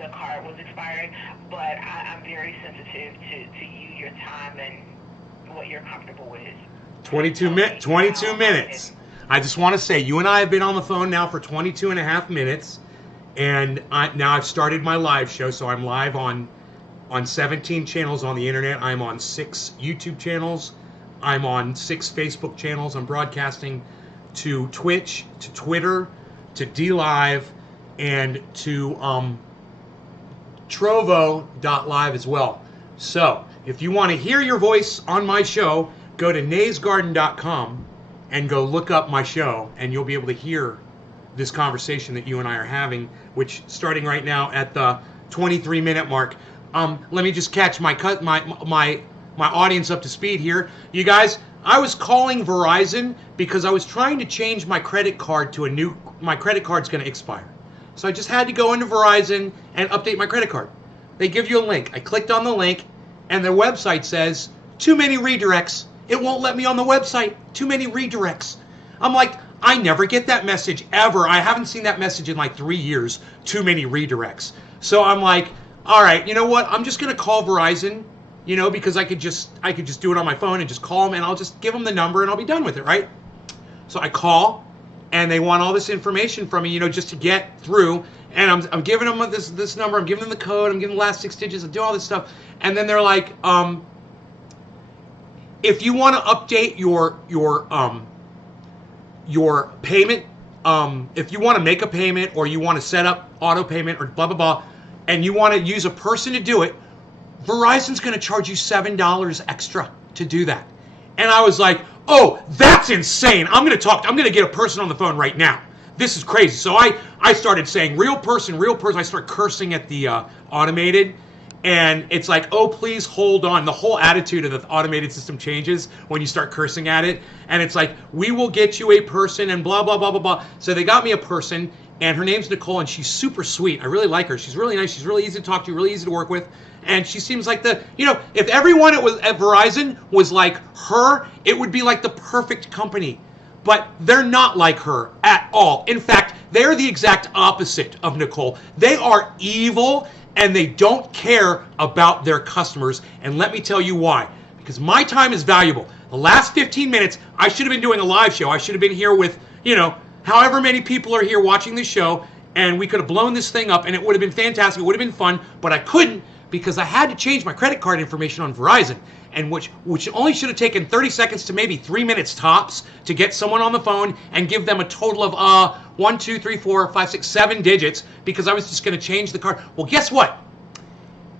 the card was expiring, but I'm very sensitive to you, your time, and what you're comfortable with. 22 minutes. I just want to say, you and I have been on the phone now for 22 and a half minutes, and now I've started my live show, so I'm live on 17 channels on the internet. I'm on 6 YouTube channels. I'm on 6 Facebook channels. I'm broadcasting to Twitch, to Twitter, to DLive, and to Trovo.live as well. So, if you want to hear your voice on my show, go to naysgarden.com and go look up my show, and you'll be able to hear this conversation that you and I are having, which starting right now at the 23-minute mark. Let me just catch my audience up to speed here. You guys, I was calling Verizon because I was trying to change my credit card to my credit card's going to expire. So I just had to go into Verizon and update my credit card. They give you a link. I clicked on the link, and their website says, too many redirects. It won't let me on the website. Too many redirects. I'm like, I never get that message ever. I haven't seen that message in like 3 years. Too many redirects. So I'm like, all right, you know what? I'm just going to call Verizon, because I could just do it on my phone and just call them, and I'll just give them the number and I'll be done with it, right? So I call, and they want all this information from me, just to get through. And I'm giving them this number, I'm giving them the code, I'm giving them the last 6 digits, I do all this stuff. And then they're like, if you want to update your payment, if you want to make a payment, or you want to set up auto payment, or blah, blah, blah, and you want to use a person to do it, Verizon's going to charge you $7 extra to do that. And I was like, oh, that's insane. I'm going to get a person on the phone right now. This is crazy. So I started saying, real person. I start cursing at the automated. And it's like, oh, please hold on. The whole attitude of the automated system changes when you start cursing at it. And it's like, we will get you a person and blah, blah, blah, blah, blah. So they got me a person, and her name's Nicole, and she's super sweet. I really like her. She's really nice. She's really easy to talk to, really easy to work with. And she seems like if everyone at Verizon was like her, it would be like the perfect company. But they're not like her at all. In fact, they're the exact opposite of Nicole. They are evil, and they don't care about their customers. And let me tell you why. Because my time is valuable. The last 15 minutes, I should have been doing a live show. I should have been here with, however many people are here watching this show, and we could have blown this thing up, and it would have been fantastic. It would have been fun, but I couldn't because I had to change my credit card information on Verizon, and which only should have taken 30 seconds to maybe 3 minutes tops to get someone on the phone and give them a total of 1, 2, 3, 4, 5, 6, 7 digits, because I was just going to change the card. Well, guess what?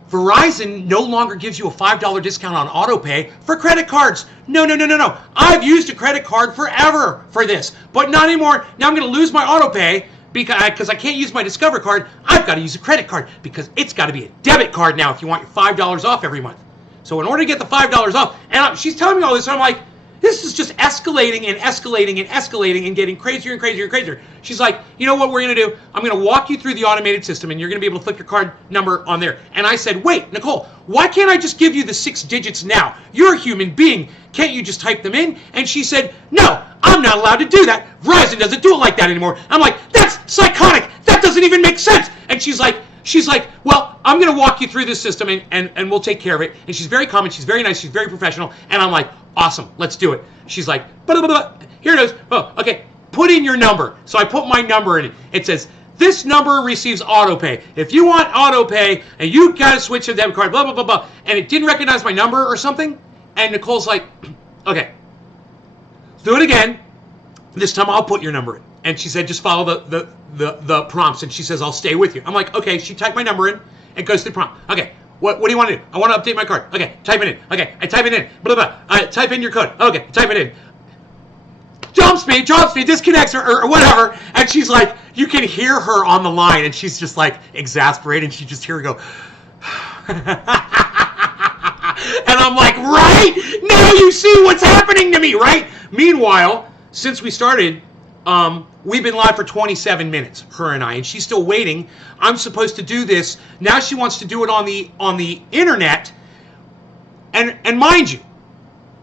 Verizon no longer gives you a $5 discount on auto pay for credit cards. No. I've used a credit card forever for this, but not anymore. Now I'm going to lose my auto pay because I can't use my Discover card. I've got to use a credit card because it's got to be a debit card now if you want your $5 off every month. So in order to get the $5 off, and she's telling me all this, and I'm like, this is just escalating and getting crazier and crazier and crazier. She's like, you know what we're going to do? I'm going to walk you through the automated system, and you're going to be able to flip your card number on there. And I said, wait, Nicole, why can't I just give you the 6 digits now? You're a human being. Can't you just type them in? And she said, no, I'm not allowed to do that. Verizon doesn't do it like that anymore. I'm like, that's psychotic. That doesn't even make sense. And she's like, well, I'm going to walk you through this system, and we'll take care of it. And she's very calm, and she's very nice, she's very professional. And I'm like, awesome, let's do it. She's like, blah, blah, blah. Here it is. Oh, okay, put in your number. So I put my number in it. It says, this number receives auto pay. If you want auto pay, and you got to switch to a debit card, blah, blah, blah, blah. And it didn't recognize my number or something. And Nicole's like, okay, let's do it again. This time I'll put your number in. And she said, just follow the prompts. And she says, I'll stay with you. I'm like, okay. She typed my number in and goes through the prompt. Okay, what do you want to do? I want to update my card. Okay, type it in. Okay, I type it in. Blah, blah, blah. Type in your code. Okay, type it in. Jumps me, disconnects or whatever. And she's like, you can hear her on the line. And she's just like exasperated. And she just hear her go. And I'm like, right? Now you see what's happening to me, right? Meanwhile, since we started, we've been live for 27 minutes, her and I, and she's still waiting. I'm supposed to do this. Now she wants to do it on the internet. And mind you,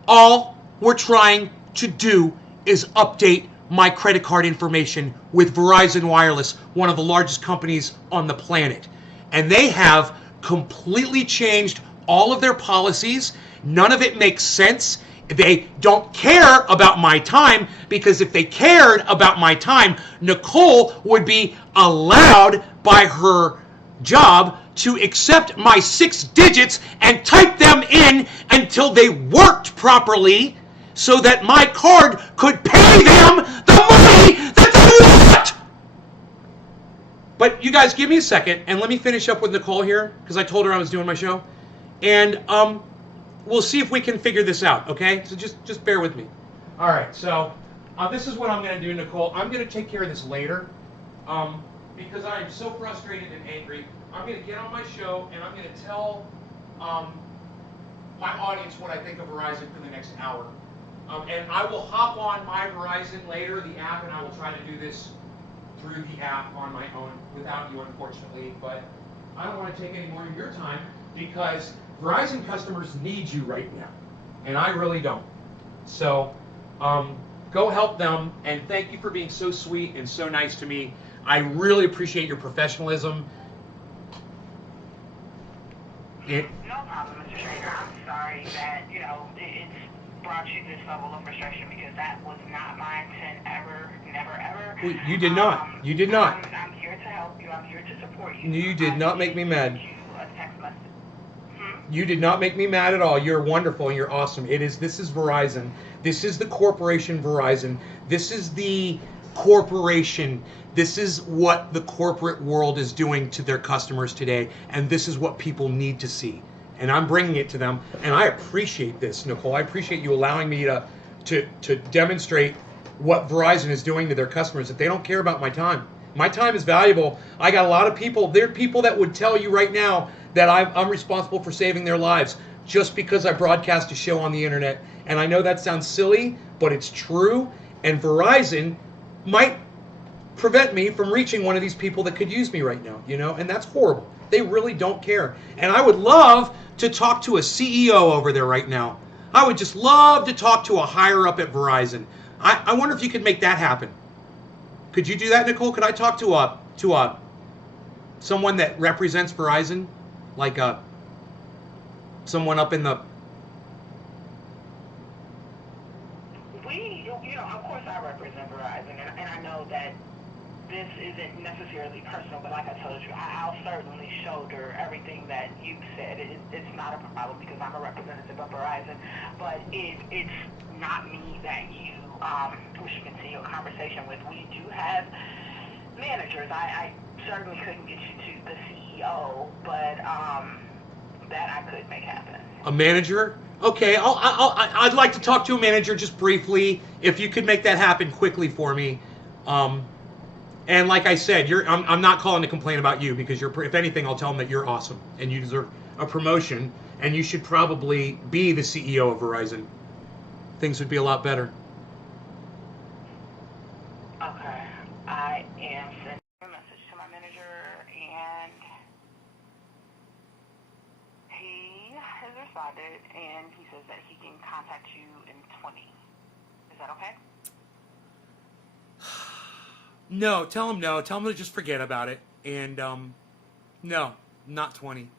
all we're trying to do is update my credit card information with Verizon Wireless, one of the largest companies on the planet. and they have completely changed all of their policies. None of it makes sense. They don't care about my time, because if they cared about my time, Nicole would be allowed by her job to accept my 6 digits and type them in until they worked properly, so that my card could pay them the money that they want. But you guys, give me a second and let me finish up with Nicole here, because I told her I was doing my show, and we'll see if we can figure this out. Okay, so just bear with me. All right, so this is what I'm going to do, Nicole. I'm going to take care of this later, because I am so frustrated and angry. I'm going to get on my show and I'm going to tell my audience what I think of Verizon for the next hour. And I will hop on my Verizon later, the app, and I will try to do this through the app on my own without you, unfortunately. But I don't want to take any more of your time, because Verizon customers need you right now, and I really don't. So go help them, and thank you for being so sweet and so nice to me. I really appreciate your professionalism. No problem, Mr. Schrader. I'm sorry that, it's brought you this level of frustration, because that was not my intent ever, never, ever. Well, you did not. You did not. I'm here to help you. I'm here to support you. You did not make me mad. A text message. You did not make me mad at all. You're wonderful and you're awesome. This is Verizon. This is the corporation Verizon. This is the corporation. This is what the corporate world is doing to their customers today, and this is what people need to see. And I'm bringing it to them, and I appreciate this, Nicole. I appreciate you allowing me to demonstrate what Verizon is doing to their customers, that they don't care about my time. My time is valuable. I got a lot of people. There are people that would tell you right now that I'm responsible for saving their lives just because I broadcast a show on the internet. And I know that sounds silly, but it's true. And Verizon might prevent me from reaching one of these people that could use me right now, and that's horrible. They really don't care. And I would love to talk to a CEO over there right now. I would just love to talk to a higher up at Verizon. I wonder if you could make that happen. Could you do that, Nicole? Could I talk to someone that represents Verizon, like someone up in the? Of course, I represent Verizon, and I know that this isn't necessarily personal, but like I told you, I'll certainly shoulder everything that you said. It's not a problem, because I'm a representative of Verizon, but it's not me that you wish you continue a conversation with. We do have managers. I certainly couldn't get you to the CEO, but that I could make happen. A manager? Okay, I'd like to talk to a manager just briefly. If you could make that happen quickly for me. And like I said, I'm not calling to complain about you, because if anything, I'll tell them that you're awesome and you deserve a promotion, and you should probably be the CEO of Verizon. Things would be a lot better. Okay, I am sending a message to my manager, and he has responded, and he says that he can contact you in 20. Is that okay? No, tell him no. Tell him to just forget about it. And no, not 20.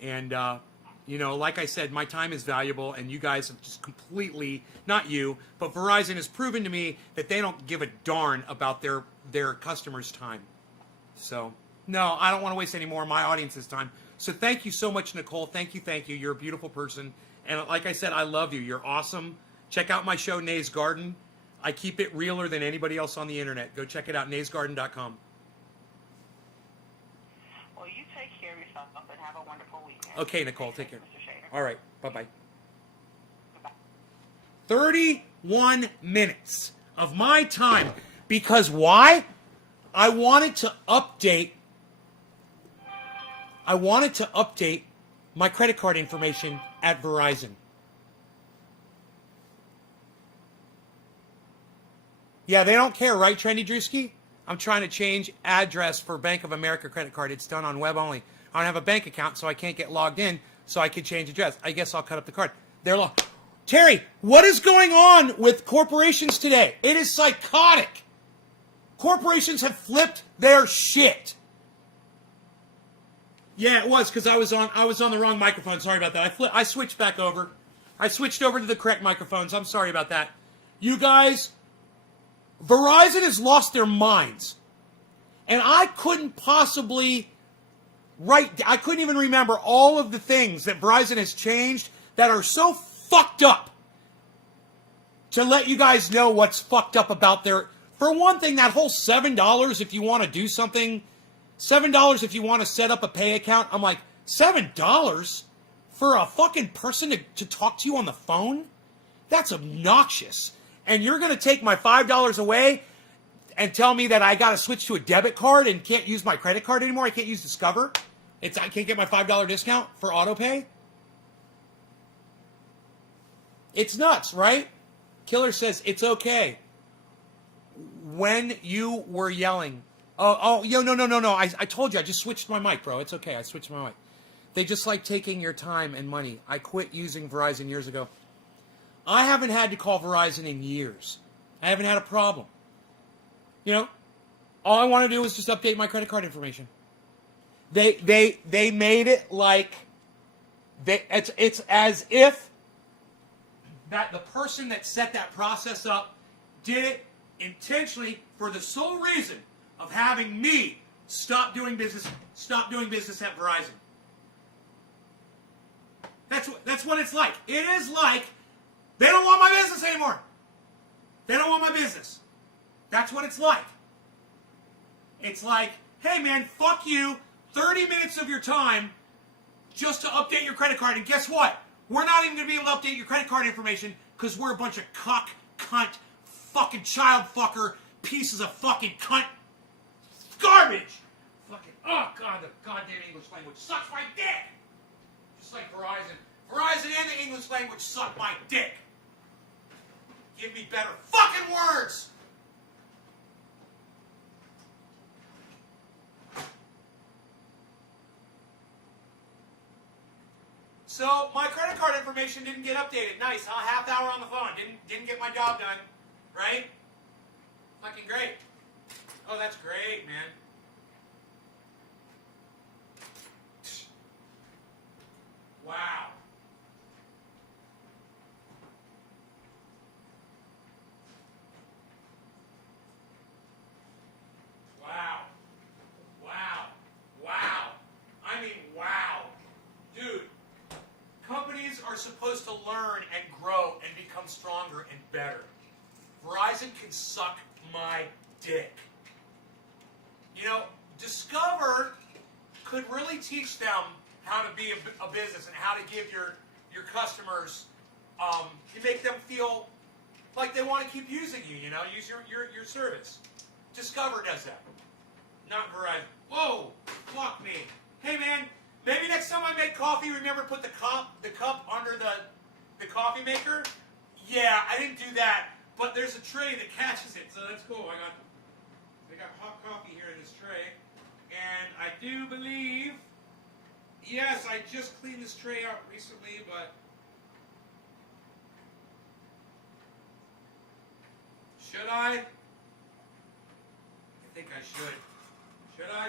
And like I said, my time is valuable, and you guys have just completely, not you, but Verizon has proven to me that they don't give a darn about their customers' time. So no, I don't want to waste any more of my audience's time. So thank you so much, Nicole. Thank you. You're a beautiful person. And like I said, I love you. You're awesome. Check out my show, Nay's Garden. I keep it realer than anybody else on the internet. Go check it out, naysgarden.com. Well, you take care of yourself and have a wonderful weekend. Okay, Nicole, take care. Mr. Shader. All right, bye-bye. Bye-bye. 31 minutes of my time. Because why? I wanted to update my credit card information at Verizon. Yeah, they don't care, right, Trendy Drewski? I'm trying to change address for Bank of America credit card. It's done on web only. I don't have a bank account, so I can't get logged in, so I can change address. I guess I'll cut up the card. Terry, what is going on with corporations today? It is psychotic. Corporations have flipped their shit. Yeah, it was because I was on the wrong microphone. Sorry about that. I switched back over. I switched over to the correct microphones. I'm sorry about that. You guys, Verizon has lost their minds. And I couldn't possibly I couldn't even remember all of the things that Verizon has changed that are so fucked up to let you guys know what's fucked up about their... For one thing, that whole $7 if you want to do something, $7 if you want to set up a pay account. I'm like, $7 for a fucking person to talk to you on the phone? That's obnoxious. And you're going to take my $5 away and tell me that I got to switch to a debit card and can't use my credit card anymore? I can't use Discover? I can't get my $5 discount for autopay? It's nuts, right? Killer says, it's okay. When you were yelling. No. I told you, I just switched my mic, bro. It's okay, I switched my mic. They just like taking your time and money. I quit using Verizon years ago. I haven't had to call Verizon in years. I haven't had a problem. You know, all I want to do is just update my credit card information. They made it like it's as if that the person that set that process up did it intentionally for the sole reason of having me stop doing business at Verizon. That's what it's like. It is like they don't want my business anymore. They don't want my business. That's what it's like. It's like, hey man, fuck you, 30 minutes of your time just to update your credit card. And guess what? We're not even going to be able to update your credit card information because we're a bunch of cunt, fucking child fucker, pieces of fucking cunt garbage. Fucking, oh God, the goddamn English language sucks my dick. Just like Verizon. Verizon and the English language suck my dick. Give me better fucking words. So my credit card information didn't get updated. Nice, huh? Half hour on the phone. Didn't get my job done. Right? Fucking great. Oh, that's great, man. Wow. Wow. Wow. Wow. I mean, wow. Dude, companies are supposed to learn and grow and become stronger and better. Verizon can suck my dick. You know, Discover could really teach them how to be a business and how to give your customers, you make them feel like they want to keep using you, you know, use your service. Discover does that, not Verizon. Whoa, fuck me. Hey man, maybe next time I make coffee, remember put the cup under the coffee maker? Yeah, I didn't do that, but there's a tray that catches it, so that's cool. I got hot coffee here in this tray, and I do believe, yes, I just cleaned this tray out recently, but should I? I think I should. Should I?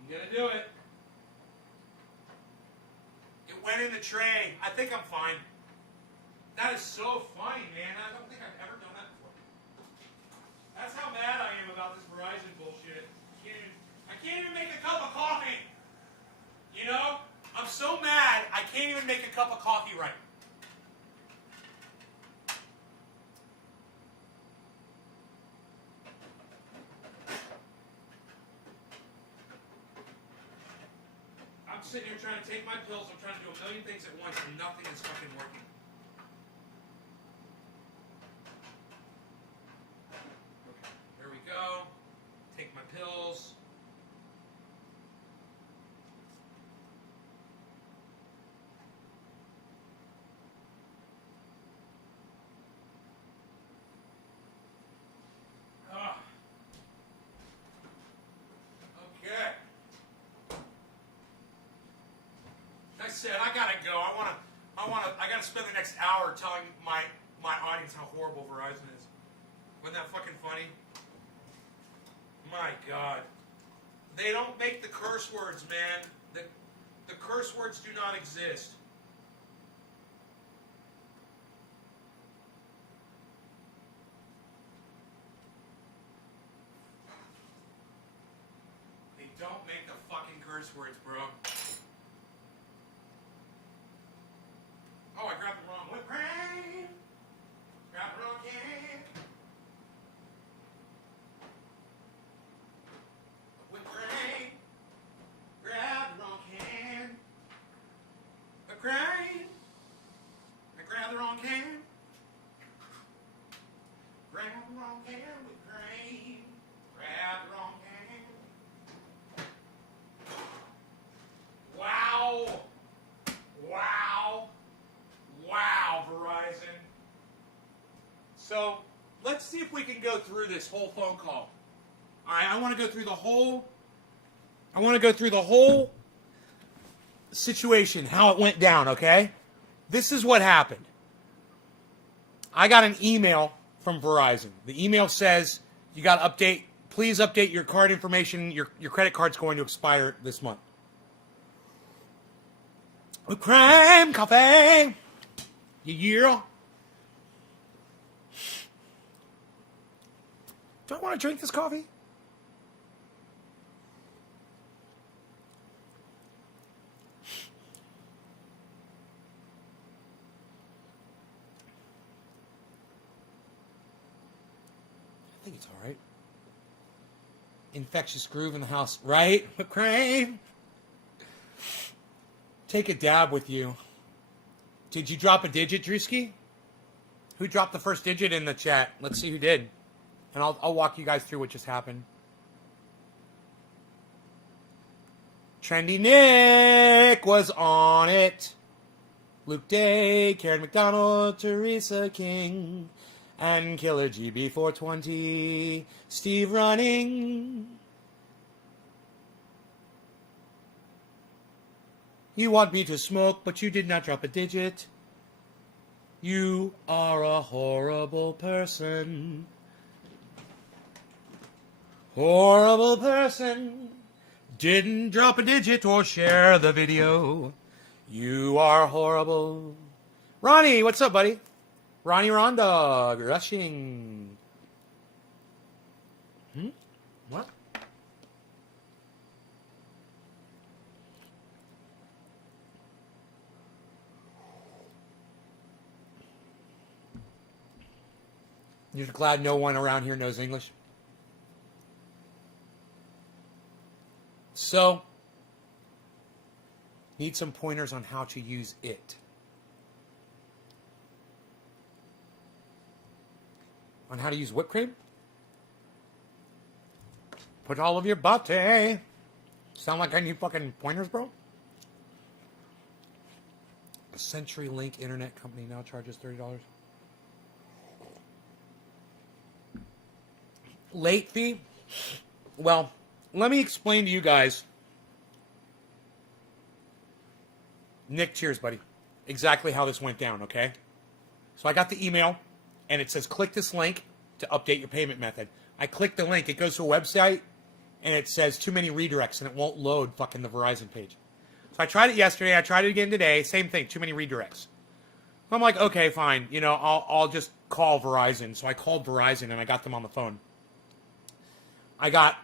I'm gonna do it. It went in the tray. I think I'm fine. That is so funny, man. I don't think I've ever done that before. That's how mad I am about this Verizon bullshit. I can't even make a cup of coffee. You know? I'm so mad I can't even make a cup of coffee right. I'm sitting here trying to take my pills. I'm trying to do a million things at once and nothing is fucking working. Okay, here we go. Take my pills. Okay. I said I gotta go. I gotta spend the next hour telling my audience how horrible Verizon is. Wasn't that fucking funny? My God. They don't make the curse words, man. The curse words do not exist. They don't make the fucking curse words, bro. Oh, I grabbed the wrong whipped cream. Grabbed the wrong can. Whipped cream. Grab the wrong can. Whipped cream. I grabbed the wrong can. Grab the wrong can. Whipped cream. Grab the wrong can. Wow. Wow. Wow, Verizon. So, let's see if we can go through this whole phone call. All right, I want to go through the whole situation, how it went down, okay? This is what happened. I got an email from Verizon. The email says, you got to update, please update your card information. Your credit card's going to expire this month. Crime coffee. Yeah. Do I want to drink this coffee? I think it's all right. Infectious groove in the house, right? McCrane. Take a dab with you. Did you drop a digit, Drewski? Who dropped the first digit in the chat? Let's see who did. And I'll walk you guys through what just happened. Trendy Nick was on it. Luke Day, Karen McDonald, Teresa King, and Killer GB420, Steve Running. You want me to smoke, but you did not drop a digit. You are a horrible person. Horrible person. Didn't drop a digit or share the video. You are horrible. Ronnie, what's up, buddy? Ronnie Rondog, rushing. What? You're glad no one around here knows English? So, need some pointers on how to use it. On how to use whipped cream? Put all of your body. Sound like I need fucking pointers, bro? A CenturyLink internet company now charges $30. Late fee? Well, let me explain to you guys. Nick, cheers, buddy. Exactly how this went down, okay? So I got the email, and it says click this link to update your payment method. I click the link. It goes to a website, and it says too many redirects, and it won't load fucking the Verizon page. So I tried it yesterday. I tried it again today. Same thing, too many redirects. I'm like, okay, fine. You know, I'll just call Verizon. So I called Verizon, and I got them on the phone. I got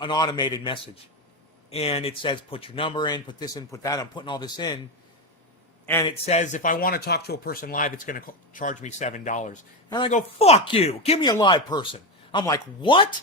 an automated message, and it says, put your number in, put this in, put that. I'm putting all this in, and it says, if I want to talk to a person live, it's going to charge me $7. And I go, fuck you, give me a live person. I'm like, what?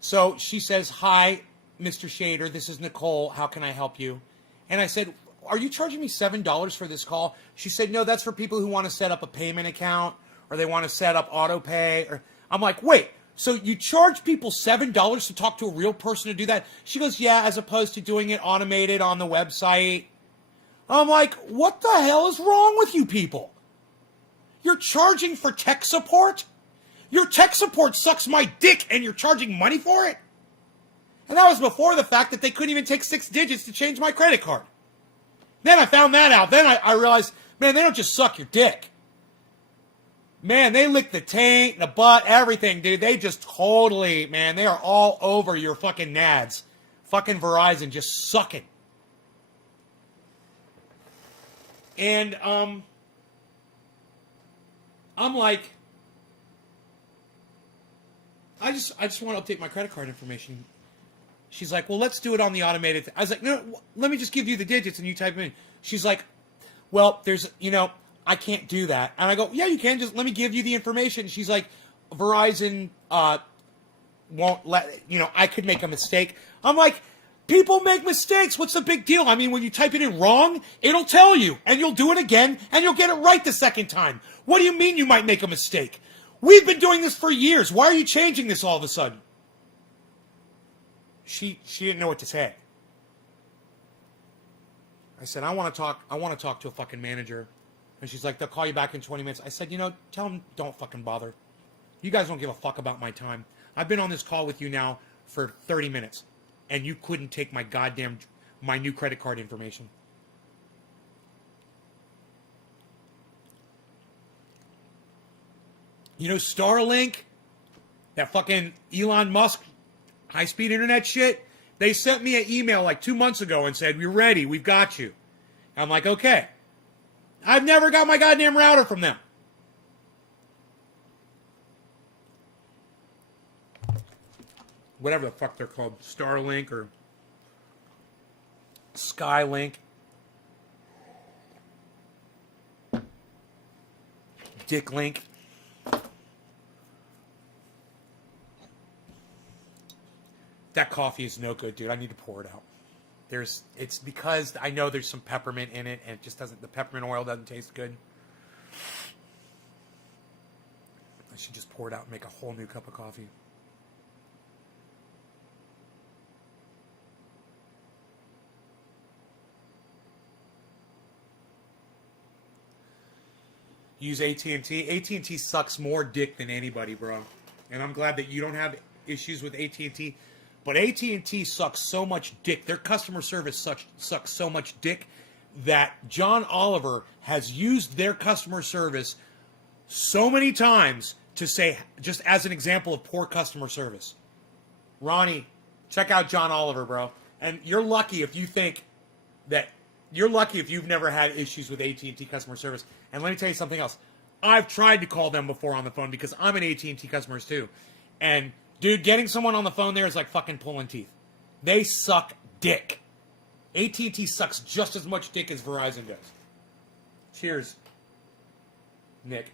So she says, hi, Mr. Shader, this is Nicole, how can I help you? And I said, are you charging me $7 for this call? She said, no, that's for people who want to set up a payment account, or they want to set up auto pay. Or I'm like, wait, so you charge people $7 to talk to a real person to do that? She goes, yeah, as opposed to doing it automated on the website. I'm like, what the hell is wrong with you people? You're charging for tech support? Your tech support sucks my dick and you're charging money for it? And that was before the fact that they couldn't even take 6 digits to change my credit card. Then I found that out. Then I realized, man, they don't just suck your dick. Man, they lick the taint, the butt, everything, dude. They just totally, man, they are all over your fucking nads. Fucking Verizon just sucking. And I'm like, I just want to update my credit card information. She's like, well, let's do it on the automated. I was like, no, let me just give you the digits and you type them in. She's like, well, there's, I can't do that. And I go, yeah, you can. Just let me give you the information. She's like, Verizon won't let, I could make a mistake. I'm like, people make mistakes. What's the big deal? I mean, when you type it in wrong, it'll tell you. And you'll do it again, and you'll get it right the second time. What do you mean you might make a mistake? We've been doing this for years. Why are you changing this all of a sudden? She didn't know what to say. I said, I want to talk to a fucking manager. And she's like, they'll call you back in 20 minutes. I said, tell them don't fucking bother. You guys don't give a fuck about my time. I've been on this call with you now for 30 minutes. And you couldn't take my new credit card information. Starlink, that fucking Elon Musk high-speed internet shit, they sent me an email like 2 months ago and said, we're ready, we've got you. I'm like, okay. I've never got my goddamn router from them. Whatever the fuck they're called, Starlink or Skylink. Dicklink. That coffee is no good, dude. I need to pour it out. It's because I know there's some peppermint in it, and it just doesn't. The peppermint oil doesn't taste good. I should just pour it out and make a whole new cup of coffee. Use AT&T. AT&T sucks more dick than anybody, bro. And I'm glad that you don't have issues with AT&T. But AT&T sucks so much dick. Their customer service sucks so much dick that John Oliver has used their customer service so many times to say, just as an example of poor customer service. Ronnie, check out John Oliver, bro. And you're lucky if you think that you're lucky if you've never had issues with AT&T customer service. And let me tell you something else. I've tried to call them before on the phone because I'm an AT&T customer too. And dude, getting someone on the phone there is like fucking pulling teeth. They suck dick. AT&T sucks just as much dick as Verizon does. Cheers, Nick.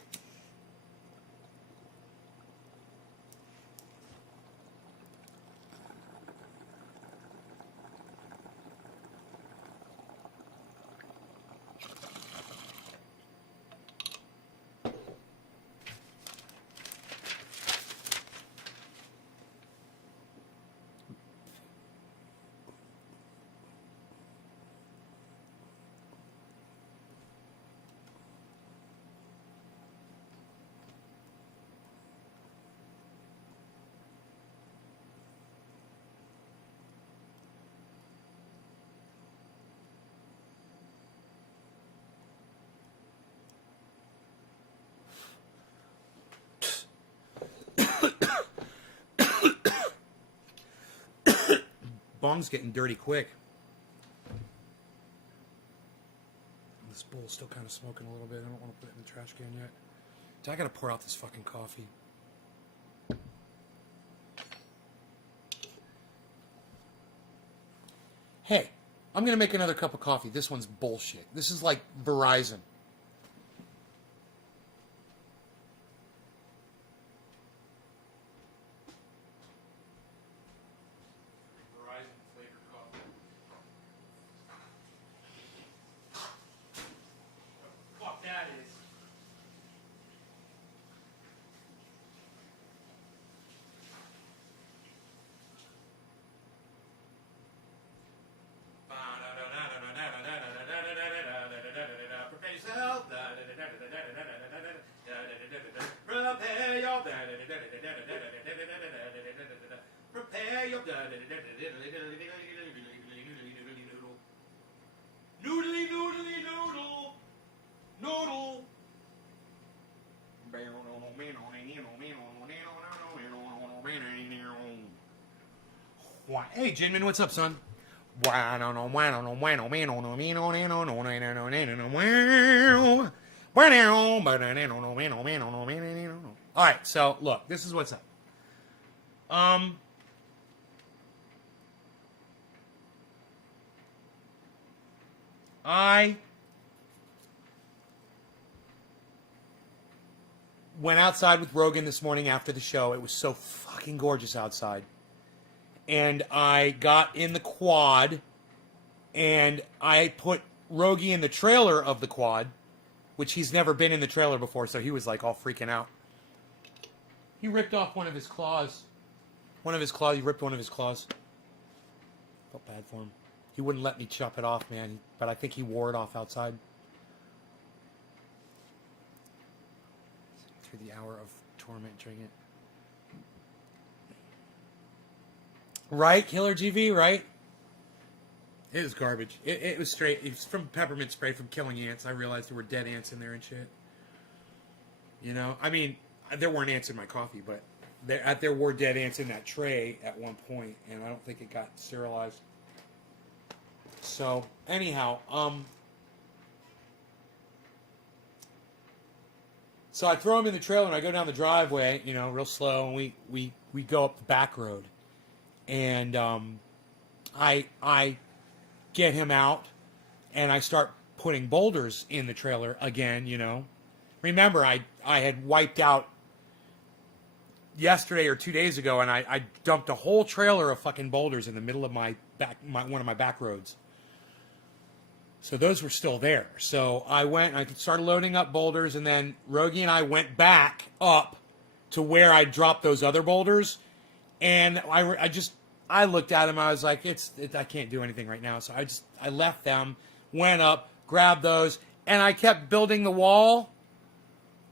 Bong's getting dirty quick. This bowl's still kind of smoking a little bit. I don't want to put it in the trash can yet. So I gotta pour out this fucking coffee. Hey, I'm gonna make another cup of coffee. This one's bullshit. This is like Verizon. Prepare your noodly noodly noodle noodle. Hey, Jinmin, what's up, son? All right, so look, this is what's up. I went outside with Rogan this morning after the show. It was so fucking gorgeous outside. And I got in the quad, and I put Rogie in the trailer of the quad, which he's never been in the trailer before, so he was like all freaking out. He ripped off one of his claws. He ripped one of his claws. Felt bad for him. He wouldn't let me chop it off, man, but I think he wore it off outside. Through the hour of tormenting it. Right, Killer GV, right? It was garbage. It was straight. It was from peppermint spray from killing ants. I realized there were dead ants in there and shit. You know? I mean, there weren't ants in my coffee, but there were dead ants in that tray at one point, and I don't think it got sterilized. So, anyhow, so I throw him in the trailer, and I go down the driveway, you know, real slow, and we go up the back road. And I get him out, and I start putting boulders in the trailer again, you know. Remember, I had wiped out yesterday or 2 days ago, and I dumped a whole trailer of fucking boulders in the middle of one of my back roads. So those were still there. So I went and I started loading up boulders, and then Rogie and I went back up to where I dropped those other boulders. And I looked at him. I was like, I can't do anything right now. So I left them, went up, grabbed those, and I kept building the wall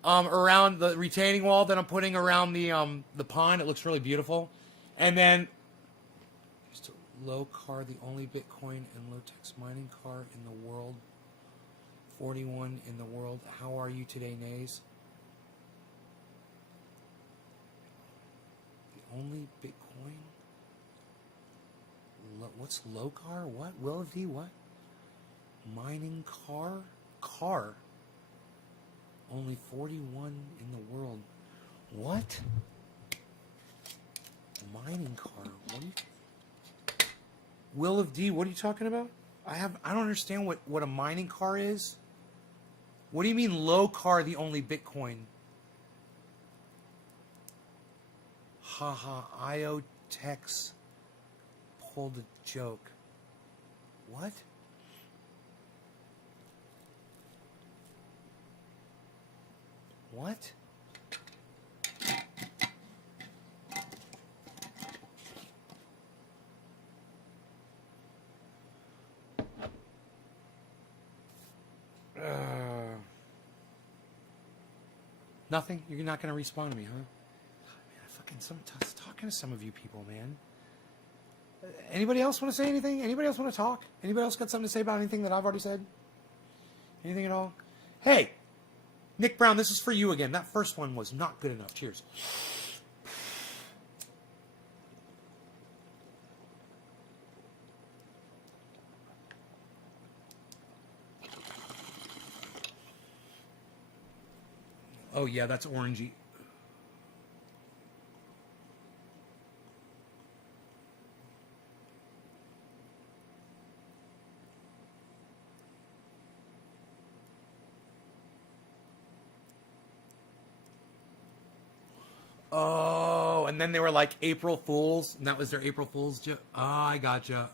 around the retaining wall that I'm putting around the pond. It looks really beautiful. And then just a low car, the only Bitcoin and low-tax mining car in the world. 41 in the world. How are you today, Nays? Only Bitcoin? What's low car? What? Will of D? What? Mining car? Car. Only 41 in the world. What? Mining car. What are you... Will of D, what are you talking about? I don't understand what a mining car is. What do you mean low car, the only Bitcoin? Haha, IoTex pulled a joke. What? What? Nothing? You're not going to respond to me, huh? Talking to some of you people, man. Anybody else want to say anything? Anybody else want to talk? Anybody else got something to say about anything that I've already said? Anything at all? Hey, Nick Brown, this is for you again. That first one was not good enough. Cheers. Oh, yeah, that's orangey. Oh, and then they were like April Fools, and that was their April Fools joke. Oh, I gotcha.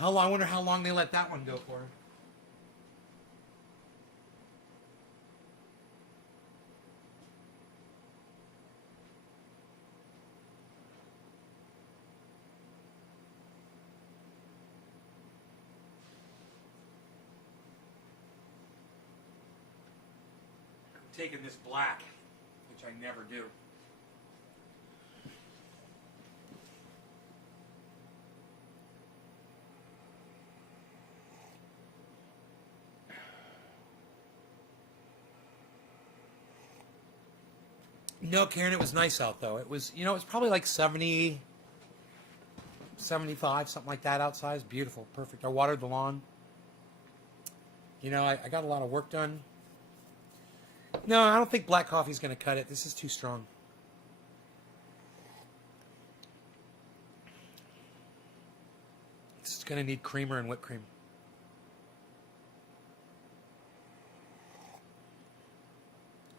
I wonder how long they let that one go for. Taking this black, which I never do. No, Karen, it was nice out though. It was, you know, it was probably like 70, 75, something like that outside. It's beautiful, perfect. I watered the lawn. You know, I got a lot of work done. No, I don't think black coffee's going to cut it. This is too strong. It's going to need creamer and whipped cream.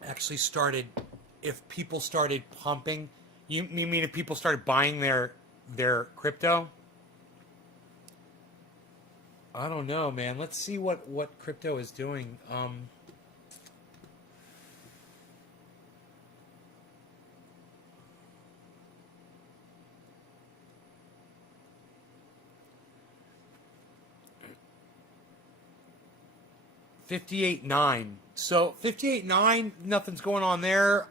Actually started, if people started pumping, you mean if people started buying their crypto? I don't know, man. Let's see what crypto is doing. 58.9. So 58.9, nothing's going on there.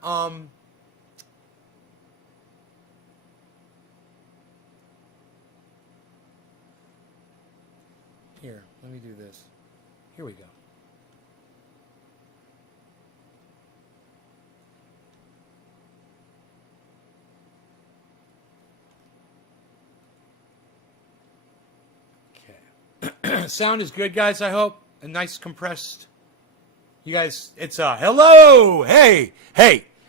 Here, let me do this. Here we go. Okay. Sound is good, guys, I hope. A nice compressed. You guys, it's hello. Hey,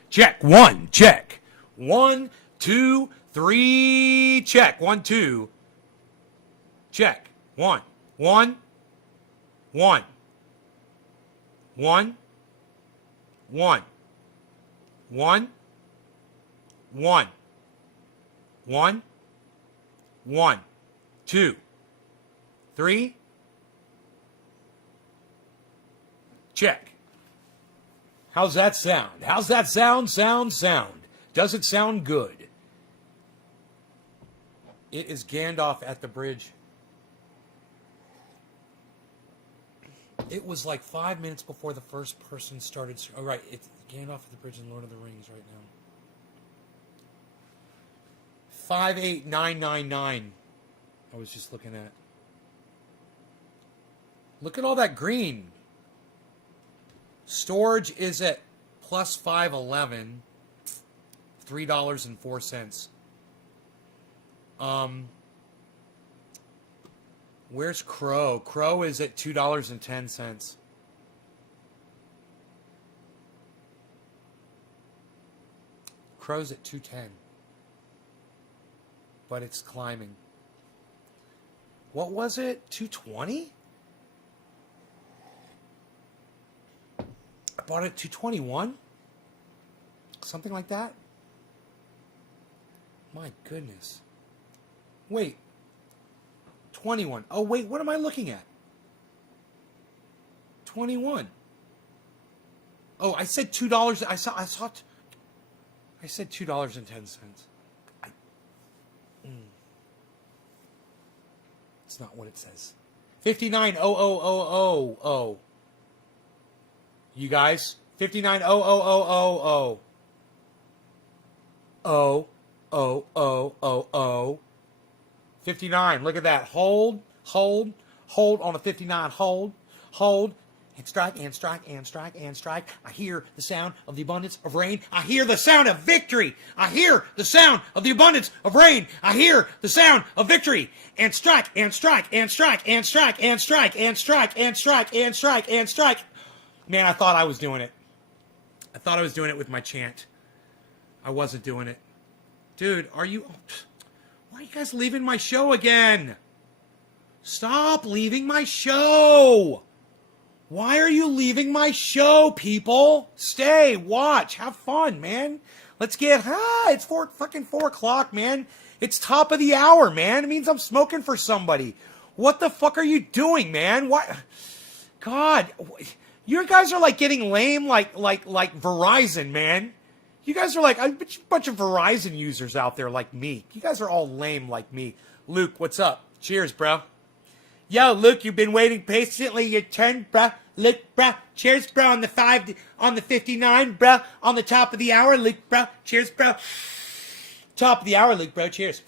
check. 1, check. 1, 2, 3, check. 1, 2. Check. 1. 1. 1. 1. 1. 1. 1. 1. 1. 2. 3. Check. How's that sound? How's that sound? Sound. Does it sound good? It is Gandalf at the bridge. It was like 5 minutes before the first person started. Oh, right. It's Gandalf at the bridge in Lord of the Rings right now. 58999. I was just looking at. Look at all that green. Storage is at plus 511. $3.04. Where's Crow? Crow is at $2.10. Crow's at 210. But it's climbing. What was it? 220? I bought it at 221? Something like that? My goodness. Wait. 21. Oh, wait, what am I looking at? 21. Oh, I said $2. I said $2.10. It's not what it says. 59,000,000. You guys, 59,000,000. Oh. 59. Look at that. Hold on a 59. Hold. And strike. I hear the sound of the abundance of rain. I hear the sound of victory. I hear the sound of the abundance of rain. I hear the sound of victory. And strike. Man, I thought I was doing it. I thought I was doing it with my chant. I wasn't doing it. Dude, are you... Why are you guys leaving my show again? Stop leaving my show. Why are you leaving my show, people? Stay, watch, have fun, man. Let's get... it's fucking 4 o'clock, man. It's top of the hour, man. It means I'm smoking for somebody. What the fuck are you doing, man? What? God... You guys are like getting lame like Verizon, man. You guys are like a bunch of Verizon users out there like me. You guys are all lame like me. Luke, what's up? Cheers, bro. Yo, Luke, you've been waiting patiently your turn, bro. Luke, bro. Cheers, bro, on the 59, bro. On the top of the hour, Luke, bro. Cheers, bro. Top of the hour, Luke, bro. Cheers.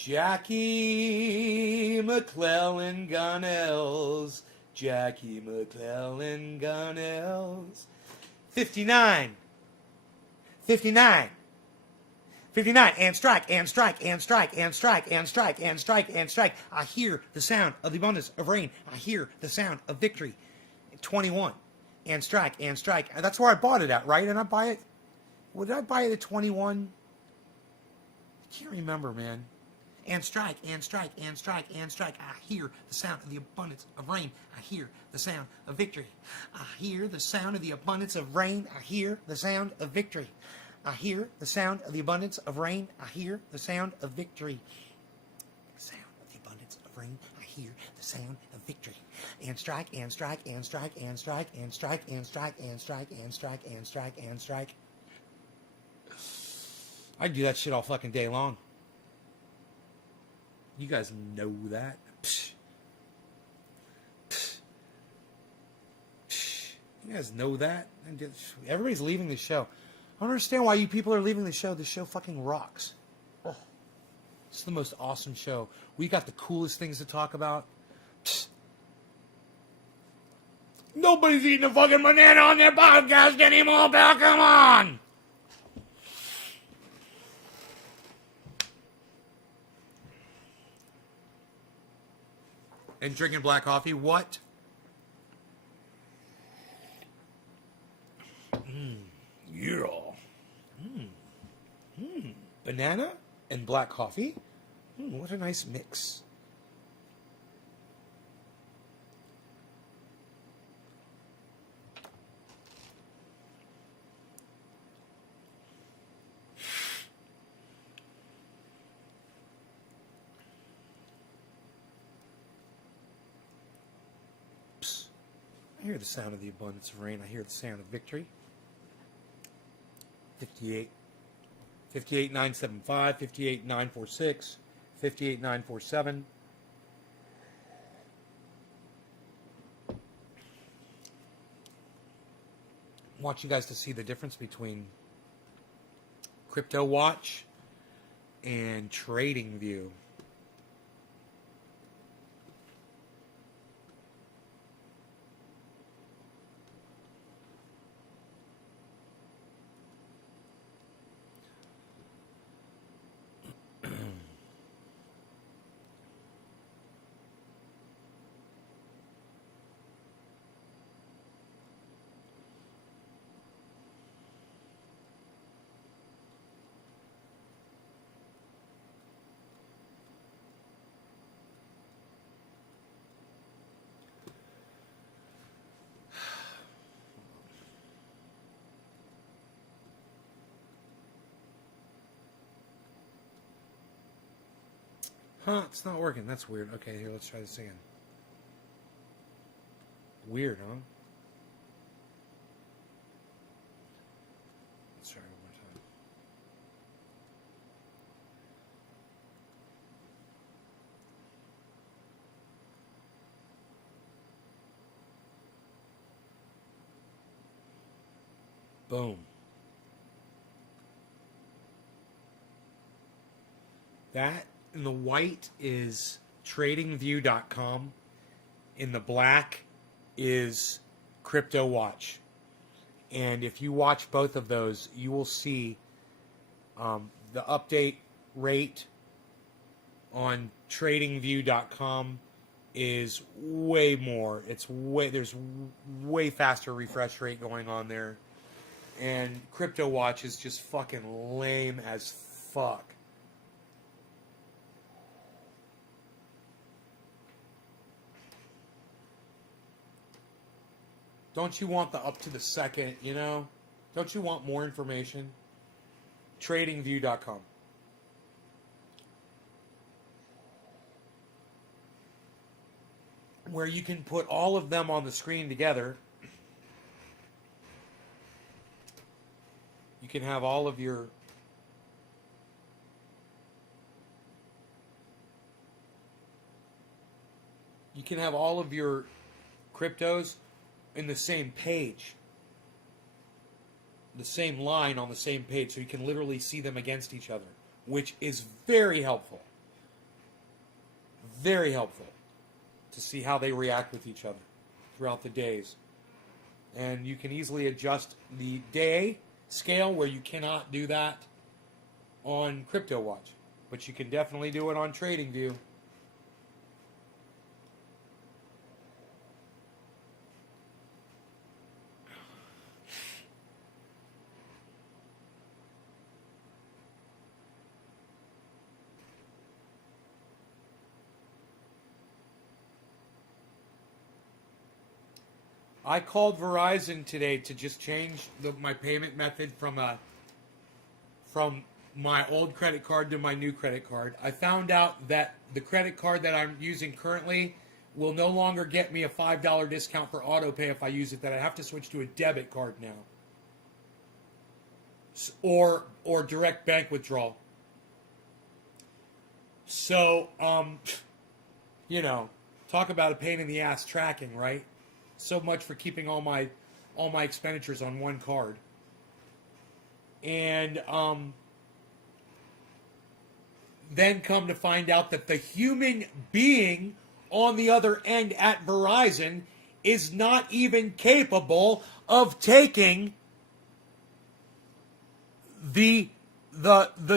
Jackie McClellan Gunnels. Jackie McClellan Gunnels. 59. 59. 59. And strike, and strike, and strike, and strike, and strike, and strike, and strike. I hear the sound of the abundance of rain. I hear the sound of victory. 21. And strike, and strike. That's where I bought it at, right? And I buy it. What did I buy it at 21? I can't remember, man. And strike, and strike, and strike, and strike. I hear the sound of the abundance of rain. I hear the sound of victory. I hear the sound of the abundance of rain. I hear the sound of victory. I hear the sound of the abundance of rain. I hear the sound of victory. The sound of the abundance of rain. I hear the sound of victory. And strike, and strike, and strike, and strike, and strike, and strike, and strike, and strike, and strike, and strike. I do that shit all fucking day long. You guys know that. Psh. Psh. Psh. You guys know that. Everybody's leaving the show. I don't understand why you people are leaving the show. The show fucking rocks. Oh. It's the most awesome show. We got the coolest things to talk about. Psh. Nobody's eating a fucking banana on their podcast anymore, pal. Come on. And drinking black coffee. What? Yeah. Banana and black coffee. What a nice mix. I hear the sound of the abundance of rain. I hear the sound of victory. 58. 58,975. 58,946. 58,947. I want you guys to see the difference between Crypto Watch and Trading View. Huh, it's not working. That's weird. Okay, here, let's try this again. Weird, huh? Let's try it one more time. Boom. That in the white is tradingview.com. In the black is Crypto Watch. And if you watch both of those, you will see the update rate on tradingview.com is way more. There's way faster refresh rate going on there. And Crypto Watch is just fucking lame as fuck. Don't you want the up to the second, you know? Don't you want more information? Tradingview.com. Where you can put all of them on the screen together. You can have all of your... You can have all of your cryptos in the same page, the same line on the same page, so you can literally see them against each other, which is very helpful. very helpful to see how they react with each other throughout the days. And you can easily adjust the day scale where you cannot do that on CryptoWatch. But you can definitely do it on TradingView. I called Verizon today to just change my payment method from my old credit card to my new credit card. I found out that the credit card that I'm using currently will no longer get me a $5 discount for auto pay if I use it. That I have to switch to a debit card now, or direct bank withdrawal. So, talk about a pain in the ass tracking, right? So much for keeping all my expenditures on one card. And then come to find out that the human being on the other end at Verizon is not even capable of taking the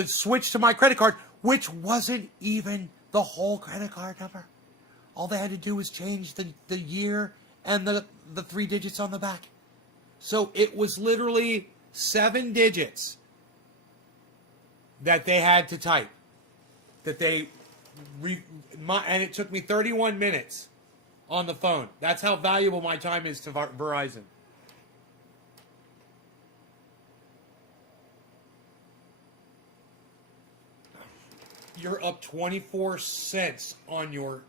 switch to my credit card, which wasn't even the whole credit card number. All they had to do was change the year and the 3 digits on the back. So it was literally 7 digits that they had to type. And it took me 31 minutes on the phone. That's how valuable my time is to Verizon. You're up 24 cents on your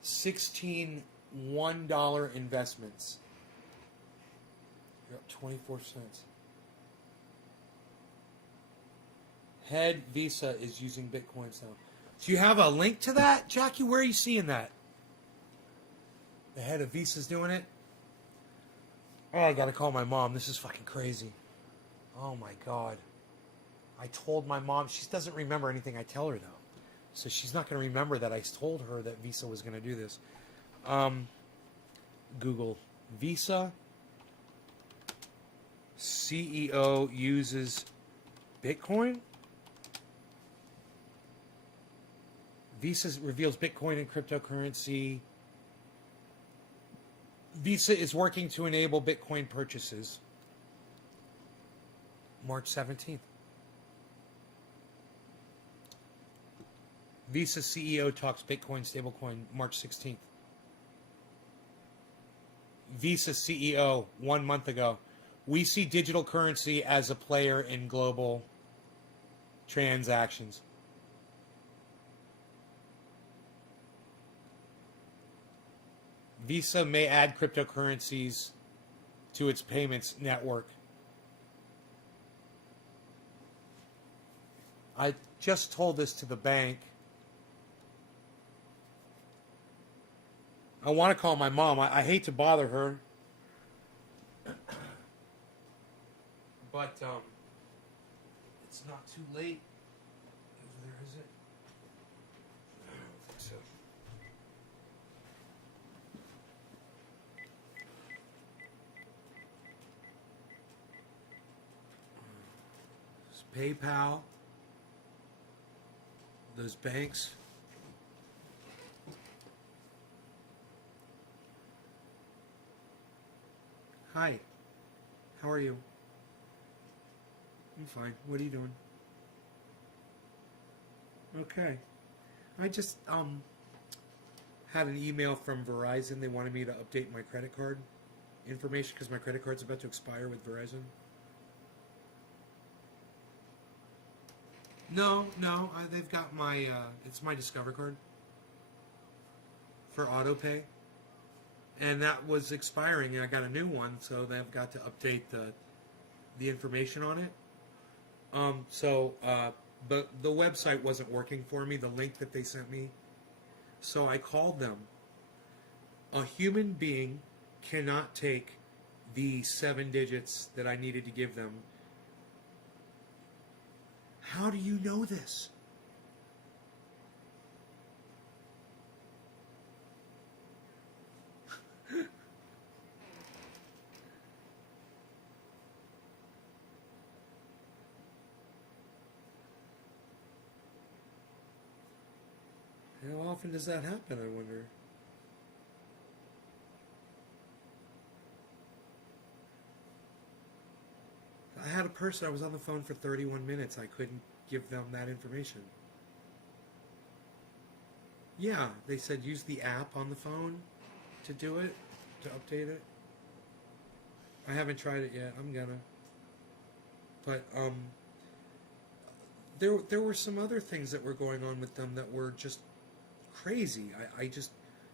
16 $1 investments. You're up 24 cents. Head Visa is using Bitcoins now. Do you have a link to that, Jackie? Where are you seeing that? The head of Visa's doing it? Oh, I gotta call my mom. This is fucking crazy. Oh my God. I told my mom. She doesn't remember anything I tell her, though. So she's not going to remember that I told her that Visa was going to do this. Google Visa CEO uses Bitcoin. Visa reveals Bitcoin and cryptocurrency. Visa is working to enable Bitcoin purchases. March 17th. Visa CEO talks Bitcoin stablecoin March 16th. Visa CEO 1 month ago. We see digital currency as a player in global transactions. Visa may add cryptocurrencies to its payments network. I just told this to the bank. I want to call my mom. I hate to bother her. But it's not too late. Over there, is it? I don't think so. It's PayPal. Those banks. Hi. How are you? I'm fine. What are you doing? Okay. I just had an email from Verizon. They wanted me to update my credit card information because my credit card's about to expire with Verizon. No, they've got my it's my Discover card for auto pay. And that was expiring, and I got a new one, so they've got to update the information on it. But the website wasn't working for me, the link that they sent me. So I called them. A human being cannot take the 7 digits that I needed to give them. How do you know this? often does that happen, I wonder? I had a person, I was on the phone for 31 minutes. I couldn't give them that information. Yeah, they said use the app on the phone to do it, to update it. I haven't tried it yet. I'm gonna. But there were some other things that were going on with them that were just crazy.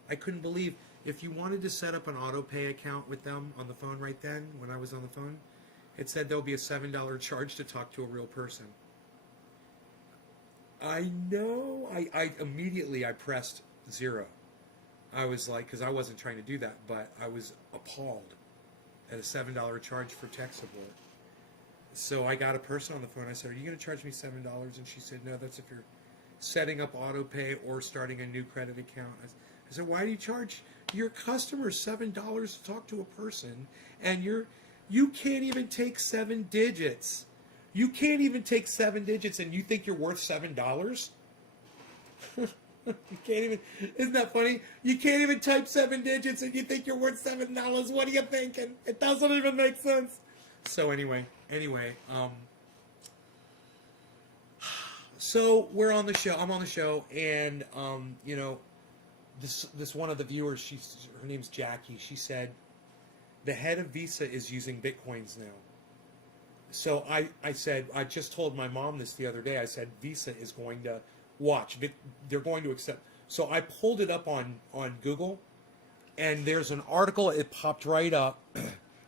I couldn't believe, if you wanted to set up an auto pay account with them on the phone right then, when I was on the phone, it said there'll be a $7 charge to talk to a real person. I know. I immediately I pressed 0. I was like, because I wasn't trying to do that, but I was appalled at a $7 charge for tech support. So I got a person on the phone. I said, "Are you going to charge me $7?" And she said, "No, that's if you're setting up auto pay or starting a new credit account." I said, "Why do you charge your customers $7 to talk to a person, and you can't even take 7 digits? You can't even take 7 digits, and you think you're worth $7?" You can't even. Isn't that funny? You can't even type 7 digits, and you think you're worth $7. What are you thinking? It doesn't even make sense. So anyway, so we're on the show. I'm on the show, and you know, this one of the viewers, her name's Jackie. She said the head of Visa is using Bitcoins now. So I said, I just told my mom this the other day. I said, Visa is going to watch. They're going to accept. So I pulled it up on Google, and there's an article. It popped right up.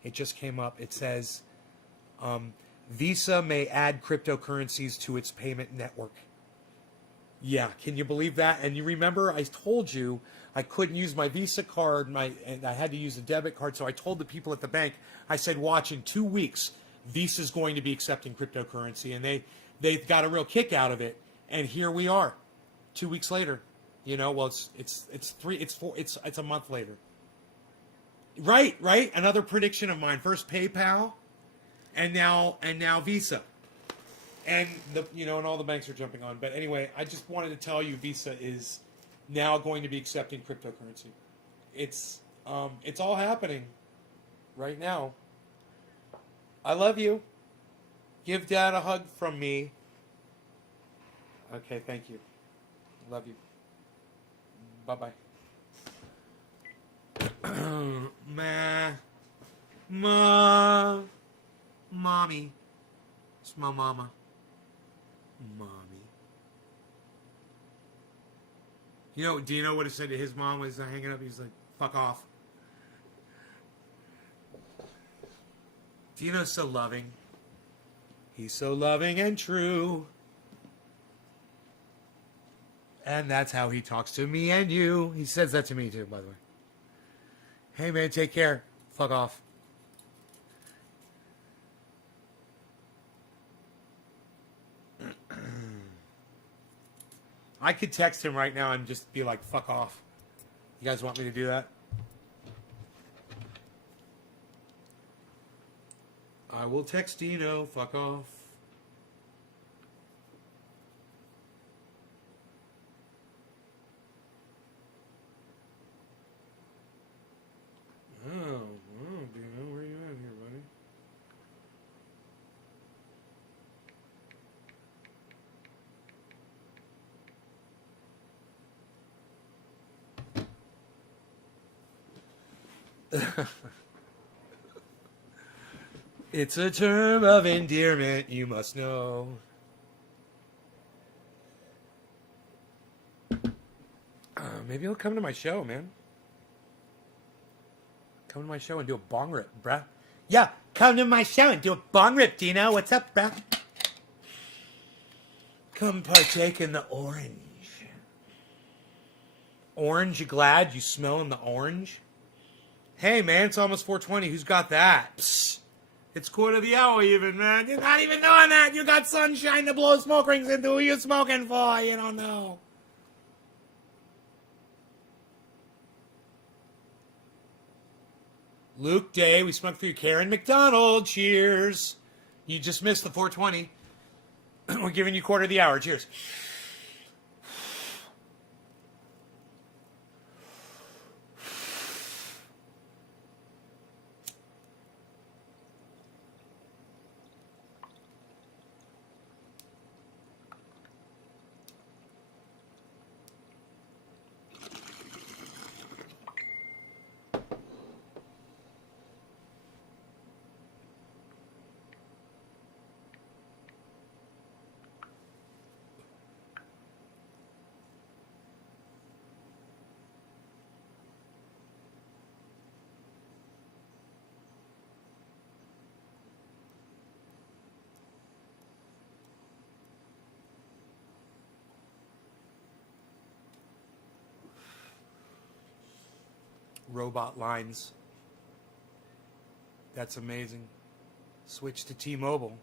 It just came up. It says, Visa may add cryptocurrencies to its payment network. Yeah, can you believe that? And you remember I told you I couldn't use my Visa card, and I had to use a debit card. So I told the people at the bank, I said, watch, in 2 weeks, Visa's going to be accepting cryptocurrency, and they got a real kick out of it. And here we are, 2 weeks later. You know, well, it's a month later. Right. Another prediction of mine. First PayPal, and now Visa, and and all the banks are jumping on. But anyway, I just wanted to tell you, Visa is now going to be accepting cryptocurrency. It's all happening right now. I love you. Give Dad a hug from me. Okay, thank you. Love you. Bye-bye. Mommy. It's my mama. Mommy. Do you know what he said to his mom was hanging up? He's like, fuck off. Dino's so loving. He's so loving and true. And that's how he talks to me and you. He says that to me too, by the way. Hey man, take care. Fuck off. I could text him right now and just be like, fuck off. You guys want me to do that? I will text Dino, fuck off. Dino, where you at here, buddy? It's a term of endearment, you must know. Maybe he'll come to my show, man. Come to my show and do a bong rip, bruh. Yeah, come to my show and do a bong rip, Dino. What's up, bruh? Come partake in the orange. Orange, you glad? You smelling the orange? Hey, man, it's almost 4:20. Who's got that? Psst. It's 1:15 even, man. You're not even doing that. You got sunshine to blow smoke rings into. Who you smoking for? You don't know. Luke Day, we smoked through Karen McDonald. Cheers. You just missed the 4:20. We're giving you 1/4 of the hour. Cheers. robot lines. That's amazing. Switch to T-Mobile.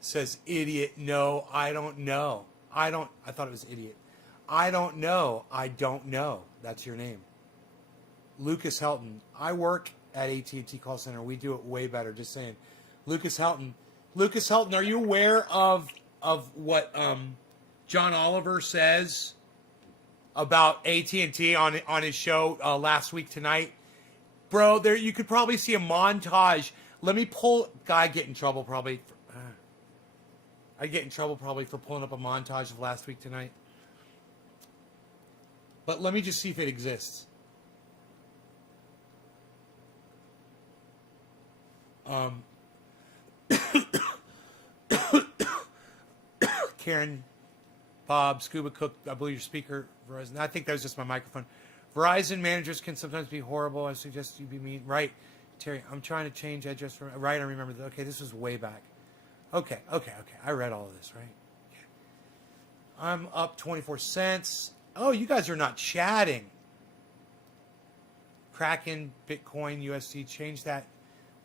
Says idiot. No, I don't know. I thought it was idiot. I don't know. I don't know. That's your name. Lucas Helton. I work at AT&T call center. We do it way better. Just saying. Lucas Helton. Lucas Helton, are you aware of what John Oliver says about AT&T on his show last week tonight? Bro, there you could probably see a montage. Let me pull. I'd get in trouble probably. I'd get in trouble probably for pulling up a montage of last week tonight. But let me just see if it exists. Karen, Bob, Scuba Cook, I believe your speaker, Verizon. I think that was just my microphone. Verizon managers can sometimes be horrible. I suggest you be mean. Right, Terry, I'm trying to change address. Right, I remember that. Okay, this was way back. Okay. I read all of this, right? Okay. I'm up 24 cents. Oh, you guys are not chatting. Kraken, Bitcoin, USD, change that.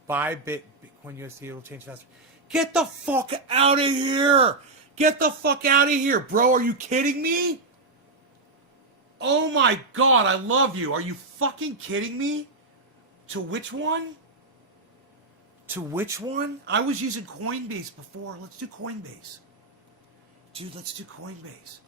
Buy Bitcoin, USD, it'll change faster. Get the fuck out of here! Get the fuck out of here, bro. Are you kidding me? Oh my God, I love you. Are you fucking kidding me? To which one? To which one? I was using Coinbase before. Let's do Coinbase. Dude, let's do Coinbase.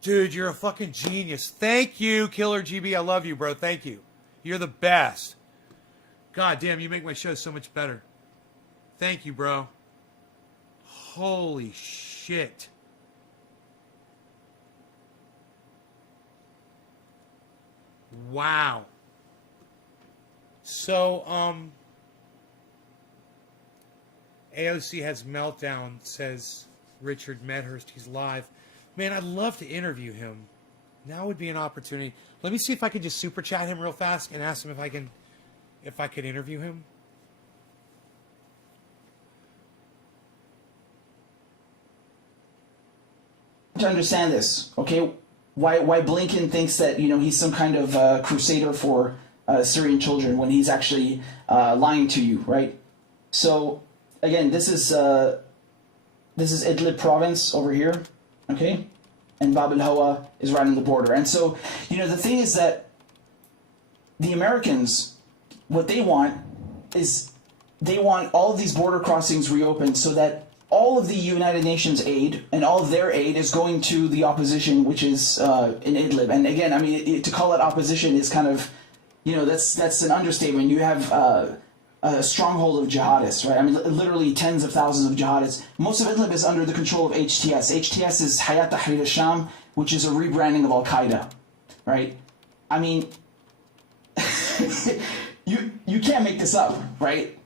Dude, you're a fucking genius. Thank you, Killer GB. I love you, bro. Thank you. You're the best. God damn, you make my show so much better. Thank you, bro. Holy shit. Wow. So, AOC has meltdown, says Richard Medhurst. He's live. Man, I'd love to interview him. Now would be an opportunity. Let me see if I can just super chat him real fast and ask him if I could interview him. To understand this, okay? Why Blinken thinks that he's some kind of crusader for Syrian children when he's actually lying to you, right? So again, this is Idlib province over here, okay? And Bab al-Hawa is right on the border. And so the thing is that the Americans, what they want is they want all of these border crossings reopened so that all of the United Nations aid and all of their aid is going to the opposition, which is in Idlib. And again, I mean, to call it opposition is kind of, that's an understatement. You have a stronghold of jihadists, right? I mean, literally tens of thousands of jihadists. Most of Idlib is under the control of HTS. HTS is Hayat Tahrir al-Sham, which is a rebranding of Al-Qaeda, right? I mean, you can't make this up, right?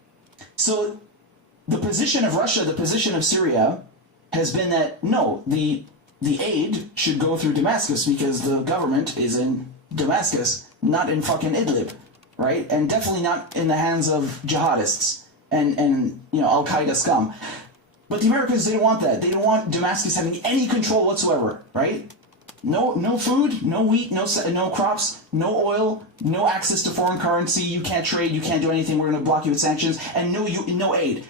So the position of Russia, the position of Syria, has been that, no, the aid should go through Damascus because the government is in Damascus, not in fucking Idlib, right? And definitely not in the hands of jihadists and Al-Qaeda scum. But the Americans didn't want that. They didn't want Damascus having any control whatsoever, right? No food, no wheat, no crops, no oil, no access to foreign currency. You can't trade, you can't do anything. We're going to block you with sanctions, and no aid.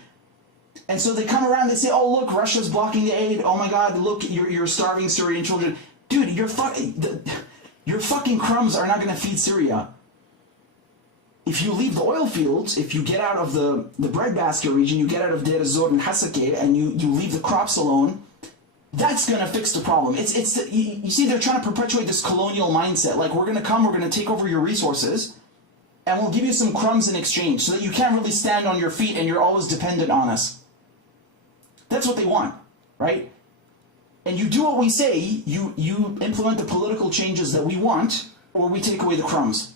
And so they come around, they say, oh, look, Russia's blocking the aid. Oh, my God, look, you're starving Syrian children. Dude, your fucking crumbs are not going to feed Syria. If you leave the oil fields, if you get out of the breadbasket region, you get out of Deir ez-Zor and Hasakeh, and you leave the crops alone, that's going to fix the problem. You see, they're trying to perpetuate this colonial mindset. Like, we're going to come, we're going to take over your resources, and we'll give you some crumbs in exchange so that you can't really stand on your feet and you're always dependent on us. That's what they want, right? And you do what we say, you implement the political changes that we want, or we take away the crumbs.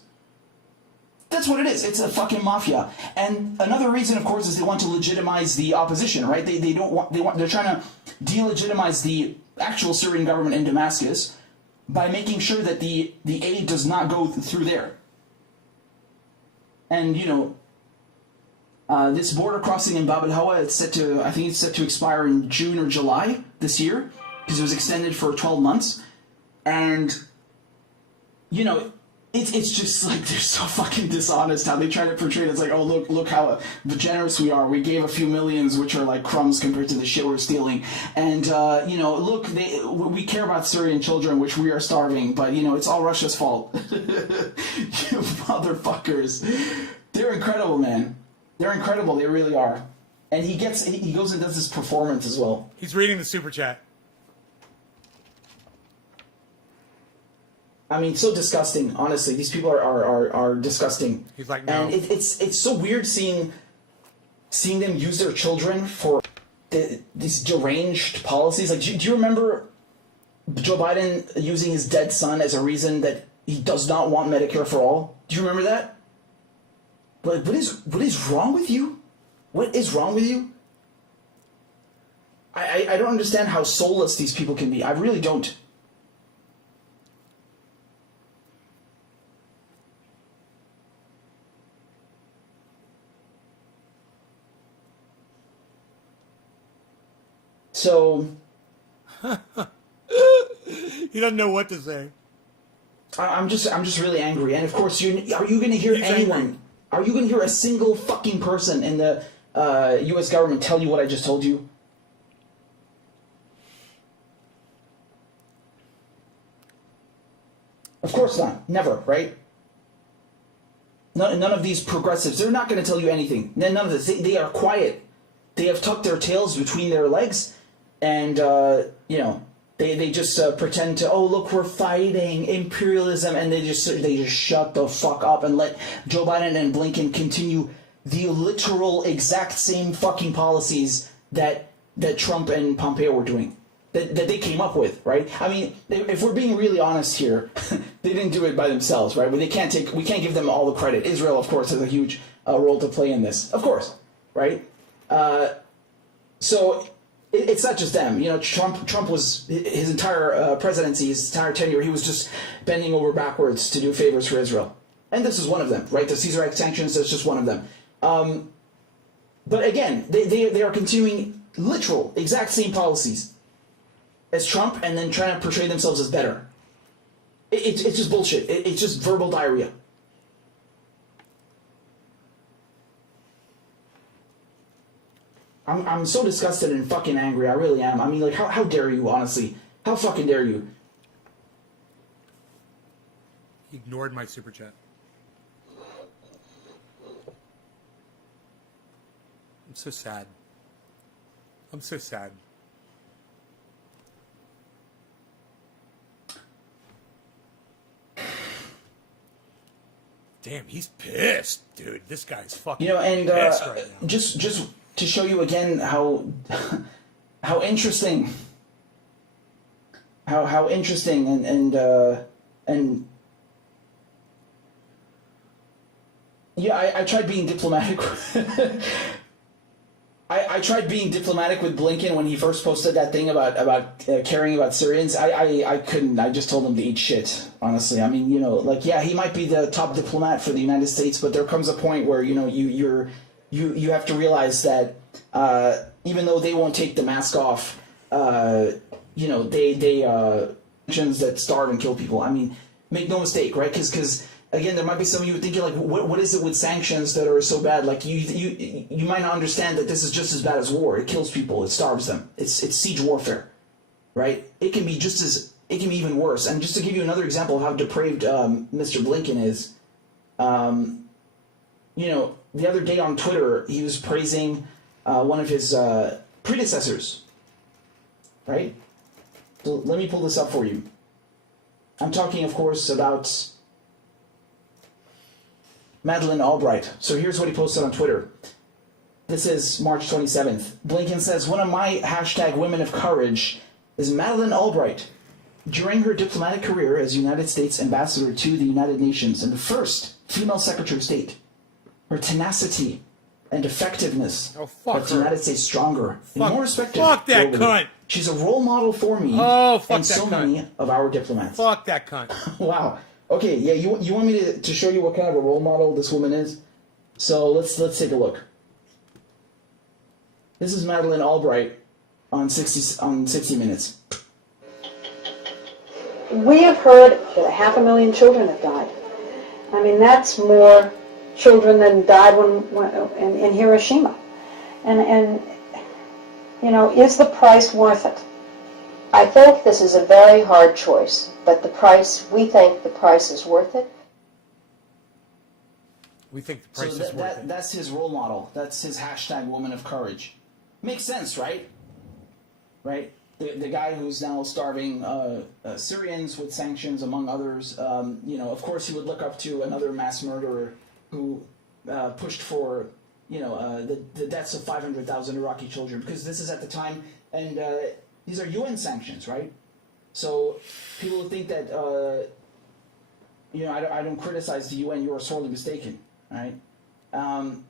That's what it is. It's a fucking mafia. And another reason, of course, is they want to legitimize the opposition, right? They're trying to delegitimize the actual Syrian government in Damascus by making sure that the aid does not go through there. And this border crossing in Bab al-Hawa, I think it's set to expire in June or July this year. because it was extended for 12 months. And, you know, it's just like they're so fucking dishonest how they try to portray it. It's like, oh, look how generous we are. We gave a few millions, which are like crumbs compared to the shit we're stealing. And, you know, look, we care about Syrian children, which we are starving, but, you know, it's all Russia's fault. You motherfuckers. They're incredible, man. They're incredible. They really are. And he goes and does this performance as well. He's reading the super chat. I mean, so disgusting. Honestly, these people are disgusting. He's like, no. And it's so weird seeing them use their children for these deranged policies. Like, do you remember Joe Biden using his dead son as a reason that he does not want Medicare for all? Do you remember that? But what is wrong with you? What is wrong with you? I don't understand how soulless these people can be. I really don't. So he doesn't know what to say. I'm just really angry. And of course, are you going to hear anyone? Angry. Are you going to hear a single fucking person in the U.S. government tell you what I just told you? Of course not. Never, right? None of these progressives, they're not going to tell you anything. None of this. They are quiet. They have tucked their tails between their legs, and, you know, they just pretend to, oh, look, we're fighting imperialism, and they just shut the fuck up and let Joe Biden and Blinken continue the literal exact same fucking policies that Trump and Pompeo were doing, that they came up with, right? I mean, if we're being really honest here, they didn't do it by themselves, right? But we can't give them all the credit. Israel, of course, has a huge role to play in this, of course, right? So it's not just them. You know, Trump was, his entire presidency, his entire tenure, he was just bending over backwards to do favors for Israel. And this is one of them, right? The Caesar Act sanctions, that's just one of them. But again, they are continuing literal, exact same policies as Trump, and then trying to portray themselves as better. It's just bullshit. It's just verbal diarrhea. I'm so disgusted and fucking angry. I really am. I mean, like, how dare you, honestly? How fucking dare you? He ignored my super chat. I'm so sad. I'm so sad. Damn, he's pissed, dude. This guy's fucking pissed right now. Just to show you again how interesting, how interesting and yeah, I tried being diplomatic. I tried being diplomatic with Blinken when he first posted that thing about caring about Syrians. I couldn't. I just told him to eat shit, honestly. I mean, you know, like, yeah, he might be the top diplomat for the United States, but there comes a point where, you know, you have to realize that even though they won't take the mask off, you know, they nations that starve and kill people. I mean, make no mistake, right? Because again, there might be some of you thinking, like, what is it with sanctions that are so bad? Like, you might not understand that this is just as bad as war. It kills people. It starves them. It's siege warfare, right? It can be even worse. And just to give you another example of how depraved Mr. Blinken is, you know, the other day on Twitter, he was praising one of his predecessors, right? So let me pull this up for you. I'm talking, of course, about Madeleine Albright. So here's what he posted on Twitter. This is March 27th. Blinken says, one of my hashtag women of courage is Madeleine Albright. During her diplomatic career as United States ambassador to the United Nations and the first female Secretary of State, her tenacity and effectiveness left the United States stronger and more respected. Fuck that globally. cunt. She's a role model for me and so many of our diplomats. Fuck that cunt. Wow. Okay, yeah, you want me to show you what kind of a role model this woman is? So let's take a look. This is Madeleine Albright on 60 Minutes. we have heard that 500,000 children have died. I mean, that's more children than died in Hiroshima. And you know, is the price worth it? I think this is a very hard choice, but we think the price is worth it. We think the price is worth it. That's his role model. That's his hashtag woman of courage. Makes sense, right? Right? The guy who's now starving Syrians with sanctions, among others, you know, of course he would look up to another mass murderer who pushed for, you know, the deaths of 500,000 Iraqi children, because this is at the time, and these are UN sanctions, right? So people think that, you know, I don't criticize the UN, you are sorely mistaken, right? And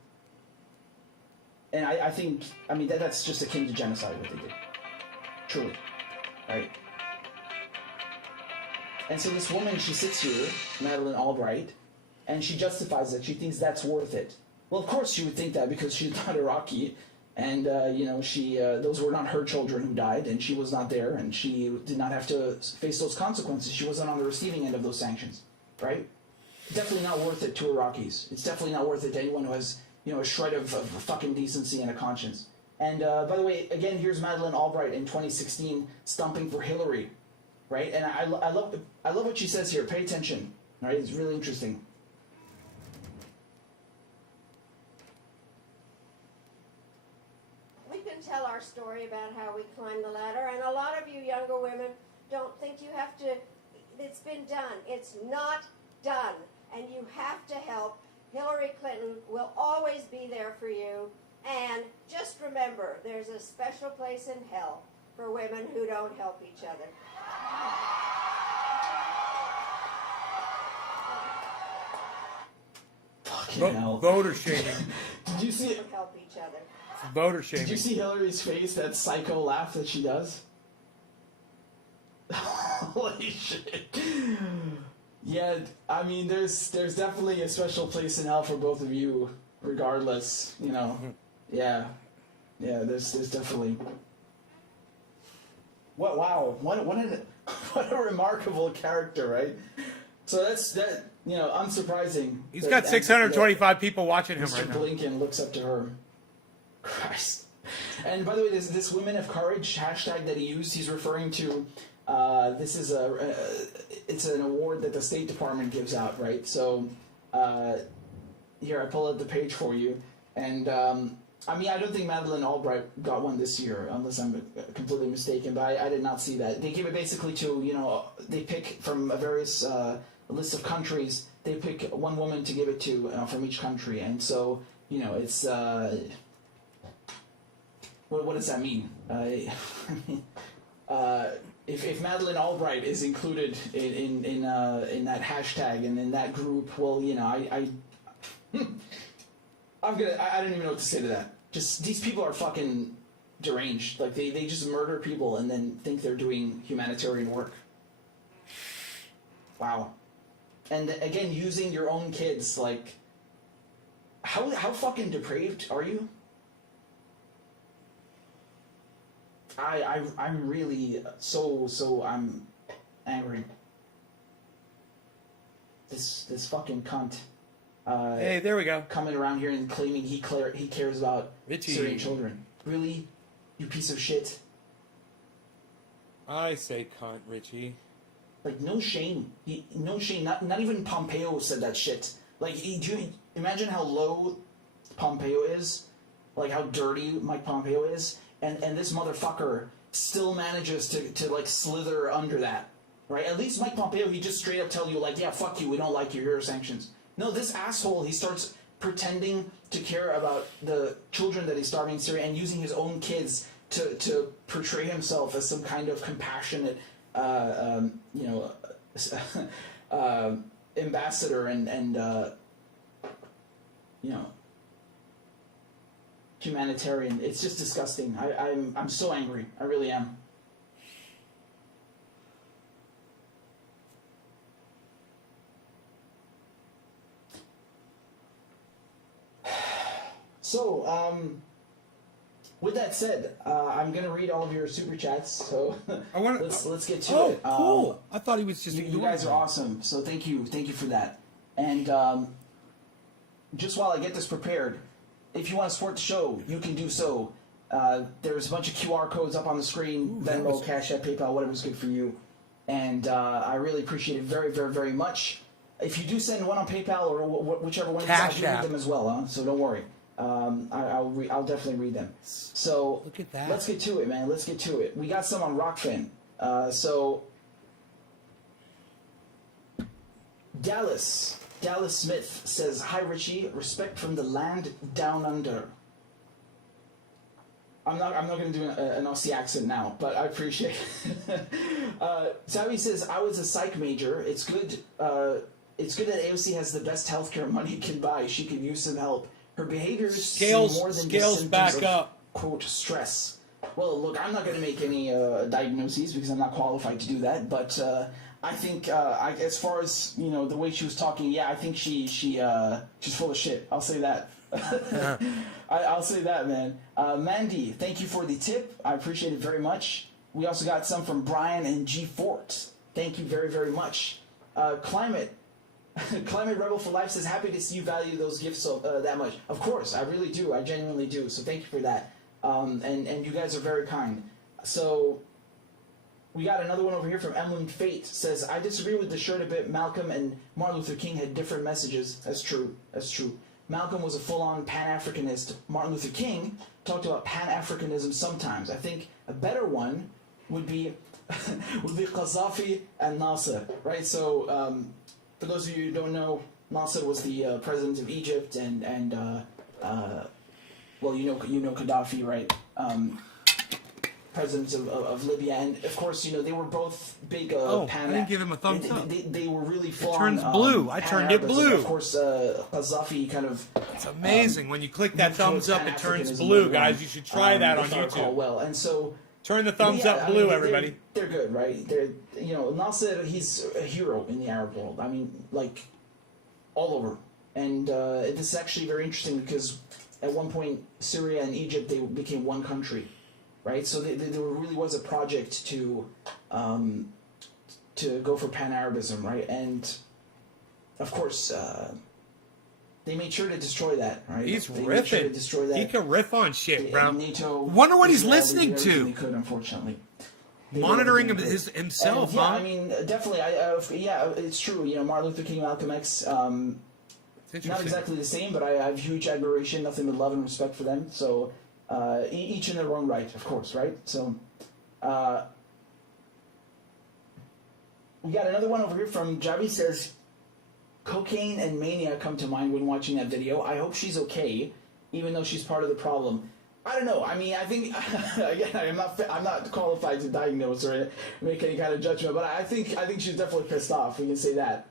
I think, I mean, that's just akin to genocide, what they did. Truly, right? And so this woman, she sits here, Madeleine Albright, and she justifies it. She thinks that's worth it. Well, of course she would think that because she's not Iraqi, and you know, those were not her children who died, and she was not there, and she did not have to face those consequences. She wasn't on the receiving end of those sanctions, right? Definitely not worth it to Iraqis. It's definitely not worth it to anyone who has, you know, a shred of fucking decency and a conscience. And by the way, again, here's Madeleine Albright in 2016 stumping for Hillary, right? And I love what she says here. Pay attention, right? It's really interesting. We can tell our story about how we climbed the ladder, and a lot of you younger women don't think you have to. It's been done. It's not done, and you have to help. Hillary Clinton will always be there for you. And just remember, there's a special place in hell for women who don't help each other. Fucking hell. Voter shaming. Did you see it? Help each other. Voter shaming. Did you see Hillary's face, that psycho laugh that she does? Holy shit. Yeah, I mean, there's definitely a special place in hell for both of you, regardless, you know. Yeah, there's definitely. What? Wow! What a remarkable character, right? So that. You know, unsurprising. He's got 625 people watching him right now. Mr. Blinken looks up to her. Christ. And by the way, this Women of Courage hashtag that he used, he's referring to. This is it's an award that the State Department gives out, right? So here I pull up the page for you, and. I mean, I don't think Madeleine Albright got one this year, unless I'm completely mistaken, but I did not see that. They give it basically to, you know, they pick from a various list of countries, they pick one woman to give it to from each country, and so, you know, it's, what does that mean? If Madeleine Albright is included in that hashtag and in that group, well, you know, I don't even know what to say to that. Just, these people are fucking deranged. Like, they just murder people and then think they're doing humanitarian work. Wow. And again, using your own kids, like, how fucking depraved are you? I'm really I'm angry. This fucking cunt. Hey, there we go. Coming around here and claiming he cares about Richie. Syrian children. Really? You piece of shit. I say cunt, Richie. Like, no shame. No shame. Not even Pompeo said that shit. Like, do you imagine how low Pompeo is? Like, how dirty Mike Pompeo is? And this motherfucker still manages to like, slither under that. Right? At least Mike Pompeo, he just straight up tell you, like, yeah, fuck you, we don't like you, here are sanctions. No, this asshole, he starts pretending to care about the children that he's starving in Syria and using his own kids to portray himself as some kind of compassionate, ambassador and humanitarian. It's just disgusting. I'm so angry. I really am. So, with that said, I'm gonna read all of your super chats. So let's get to it. Cool. I thought he was just. You guys are awesome. So thank you for that. And just while I get this prepared, if you want to support the show, you can do so. There's a bunch of QR codes up on the screen. Venmo, Cash App, PayPal, whatever's good for you. And I really appreciate it very, very, very much. If you do send one on PayPal or whichever one, I'll read them as well. So don't worry. I'll definitely read them. So look at that. Let's get to it, man. Let's get to it. We got some on Rockfin. So Dallas Smith says, "Hi Richie, respect from the land down under." I'm not going to do an Aussie accent now, but I appreciate it. Sabi says, "I was a psych major. It's good. It's good that AOC has the best healthcare money can buy. She could use some help. Her behaviors seem more than just symptoms back of, up. quote, stress." Well, look, I'm not going to make any diagnoses because I'm not qualified to do that. But I think, as far as the way she was talking, yeah, I think she's full of shit. I'll say that. I'll say that, man. Mandy, thank you for the tip. I appreciate it very much. We also got some from Brian and G Fort. Thank you very, very much. Climate Rebel for Life says, "Happy to see you value those gifts so that much." Of course, I really do. I genuinely do. So thank you for that. And you guys are very kind. So we got another one over here from Emlyn Fate. Says, "I disagree with the shirt a bit. Malcolm and Martin Luther King had different messages." That's true. That's true. Malcolm was a full-on Pan-Africanist. Martin Luther King talked about Pan-Africanism sometimes. I think a better one would be Gaddafi and Nasser, right? So for those of you who don't know, Nasser was the president of Egypt, and well, you know Gaddafi, right? Presidents of Libya, and of course, they were both big I didn't give him a thumbs up. They were really full It turns blue. I turned it blue. Of course, Gaddafi kind of. It's amazing when you click that thumbs up, it turns blue, guys. You should try that on YouTube. Well, and so turn the thumbs up blue, everybody. They're good, right? They're Nasser, he's a hero in the Arab world. I mean, like all over. And this is actually very interesting because at one point, Syria and Egypt, they became one country. Right, so there really was a project to go for Pan-Arabism, right? And of course, they made sure to destroy that, right? He's they riffing. Made sure to destroy that. He can riff on shit, bro. NATO, wonder what he's Israel, listening to. They could, unfortunately. Monitoring himself, and, yeah, huh? I mean, definitely. Yeah, it's true. Martin Luther King, Malcolm X. Not exactly the same, but I have huge admiration, nothing but love and respect for them. So. Each in their own right, of course, right? So, we got another one over here from Javi. Says, "Cocaine and mania come to mind when watching that video. I hope she's okay, even though she's part of the problem." I don't know. I mean, I think again, I'm not qualified to diagnose or make any kind of judgment, but I think she's definitely pissed off. We can say that.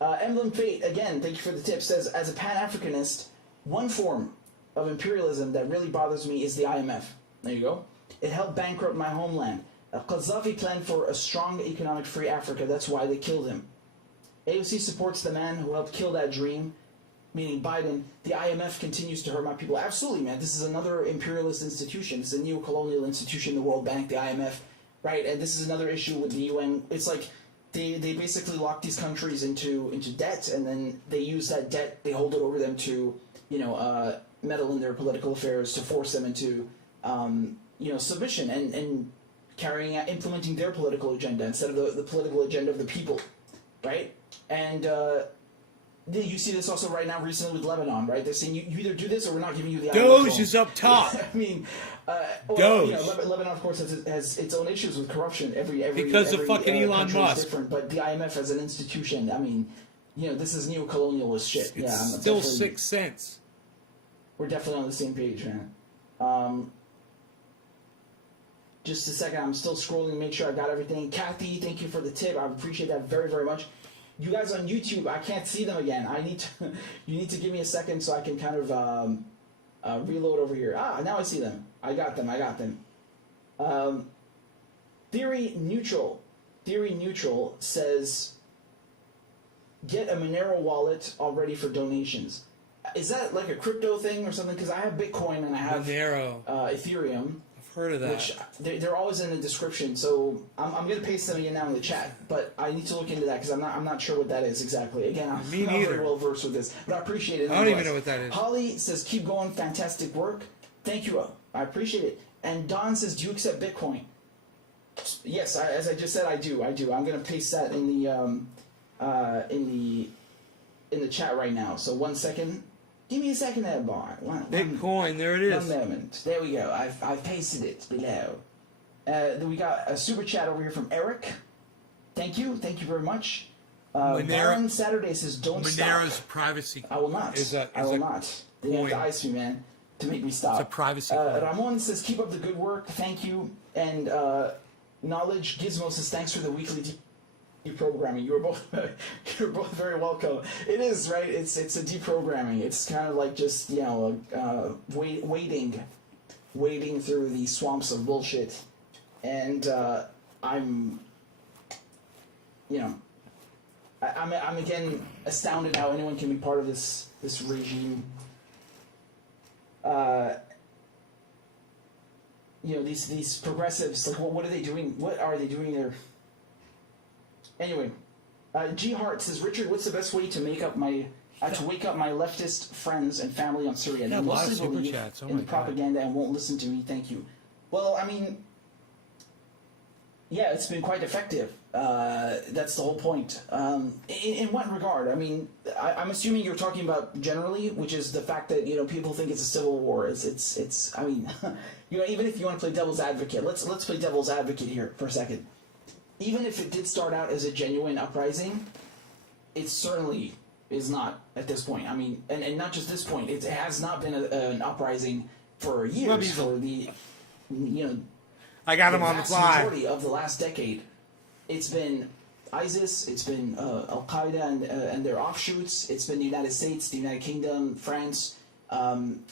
Emblem Fate, again, thank you for the tip. Says, "As a Pan-Africanist, one form of imperialism that really bothers me is the IMF." There you go. "It helped bankrupt my homeland. Gaddafi planned for a strong economic free Africa. That's why they killed him. AOC supports the man who helped kill that dream," meaning Biden. "The IMF continues to hurt my people." Absolutely, man. This is another imperialist institution. It's a neo-colonial institution, the World Bank, the IMF, right? And this is another issue with the UN. It's like they basically lock these countries into debt, and then they use that debt, they hold it over them to, meddle in their political affairs, to force them into, submission and implementing their political agenda instead of the political agenda of the people, right? And you see this also right now recently with Lebanon, right? They're saying you either do this or we're not giving you the Doge is up top. I mean, Doge. Lebanon, of course, has its own issues with corruption. Because of fucking Elon Musk. Is different, but the IMF as an institution, I mean, this is neo-colonialist shit. It's still 6 cents. We're definitely on the same page, man. Just a second, I'm still scrolling to make sure I got everything. Kathy, thank you for the tip. I appreciate that very, very much. You guys on YouTube, I can't see them again. You need to give me a second so I can kind of reload over here. Now I see them. I got them. Theory Neutral says, "Get a Monero wallet all ready for donations." is that like a crypto thing or something? Because I have Bitcoin and I have Monero. Ethereum. I've heard of that. Which they're always in the description, so I'm going to paste them again now in the chat. But I need to look into that because I'm not sure what that is exactly. Again, I'm Me not neither. very well versed with this, but I appreciate it. I don't even know what that is. Holly says, "Keep going, fantastic work. Thank you, I appreciate it." And Don says, "Do you accept Bitcoin?" Yes, as I just said, I do. I'm going to paste that in the chat right now. So 1 second. Give me a second there, Bar. Bitcoin, there it is. 1 moment. There we go. I've pasted it below. Then we got a super chat over here from Eric. Thank you very much. Baron Saturday says, "Don't Monero's stop." privacy. I will not. I will not. They have coin. to ice me, man, to make me stop. It's a privacy coin. Ramon says, "Keep up the good work. Thank you." And Knowledge Gizmo says, "Thanks for the weekly deprogramming." You're both very welcome. It is, right? It's a deprogramming. It's kind of like just wading through the swamps of bullshit. And I'm again astounded how anyone can be part of this regime. These progressives, like, what are they doing? What are they doing there? Anyway, G Hart says, "Richard, what's the best way to wake up my leftist friends and family on Syria? Yeah, They a lot of mostly super believe chats. Oh in my the God. propaganda and won't listen to me. Thank you." Well, I mean, yeah, it's been quite effective. That's the whole point. In what regard? I mean, I'm assuming you're talking about generally, which is the fact that people think it's a civil war. It's. I mean, even if you want to play devil's advocate, let's play devil's advocate here for a second. Even if it did start out as a genuine uprising, it certainly is not at this point. I mean, and not just this point. It has not been an uprising for years. For the I got him on the vast fly. majority of the last decade, it's been ISIS, it's been Al Qaeda and their offshoots. It's been the United States, the United Kingdom, France, and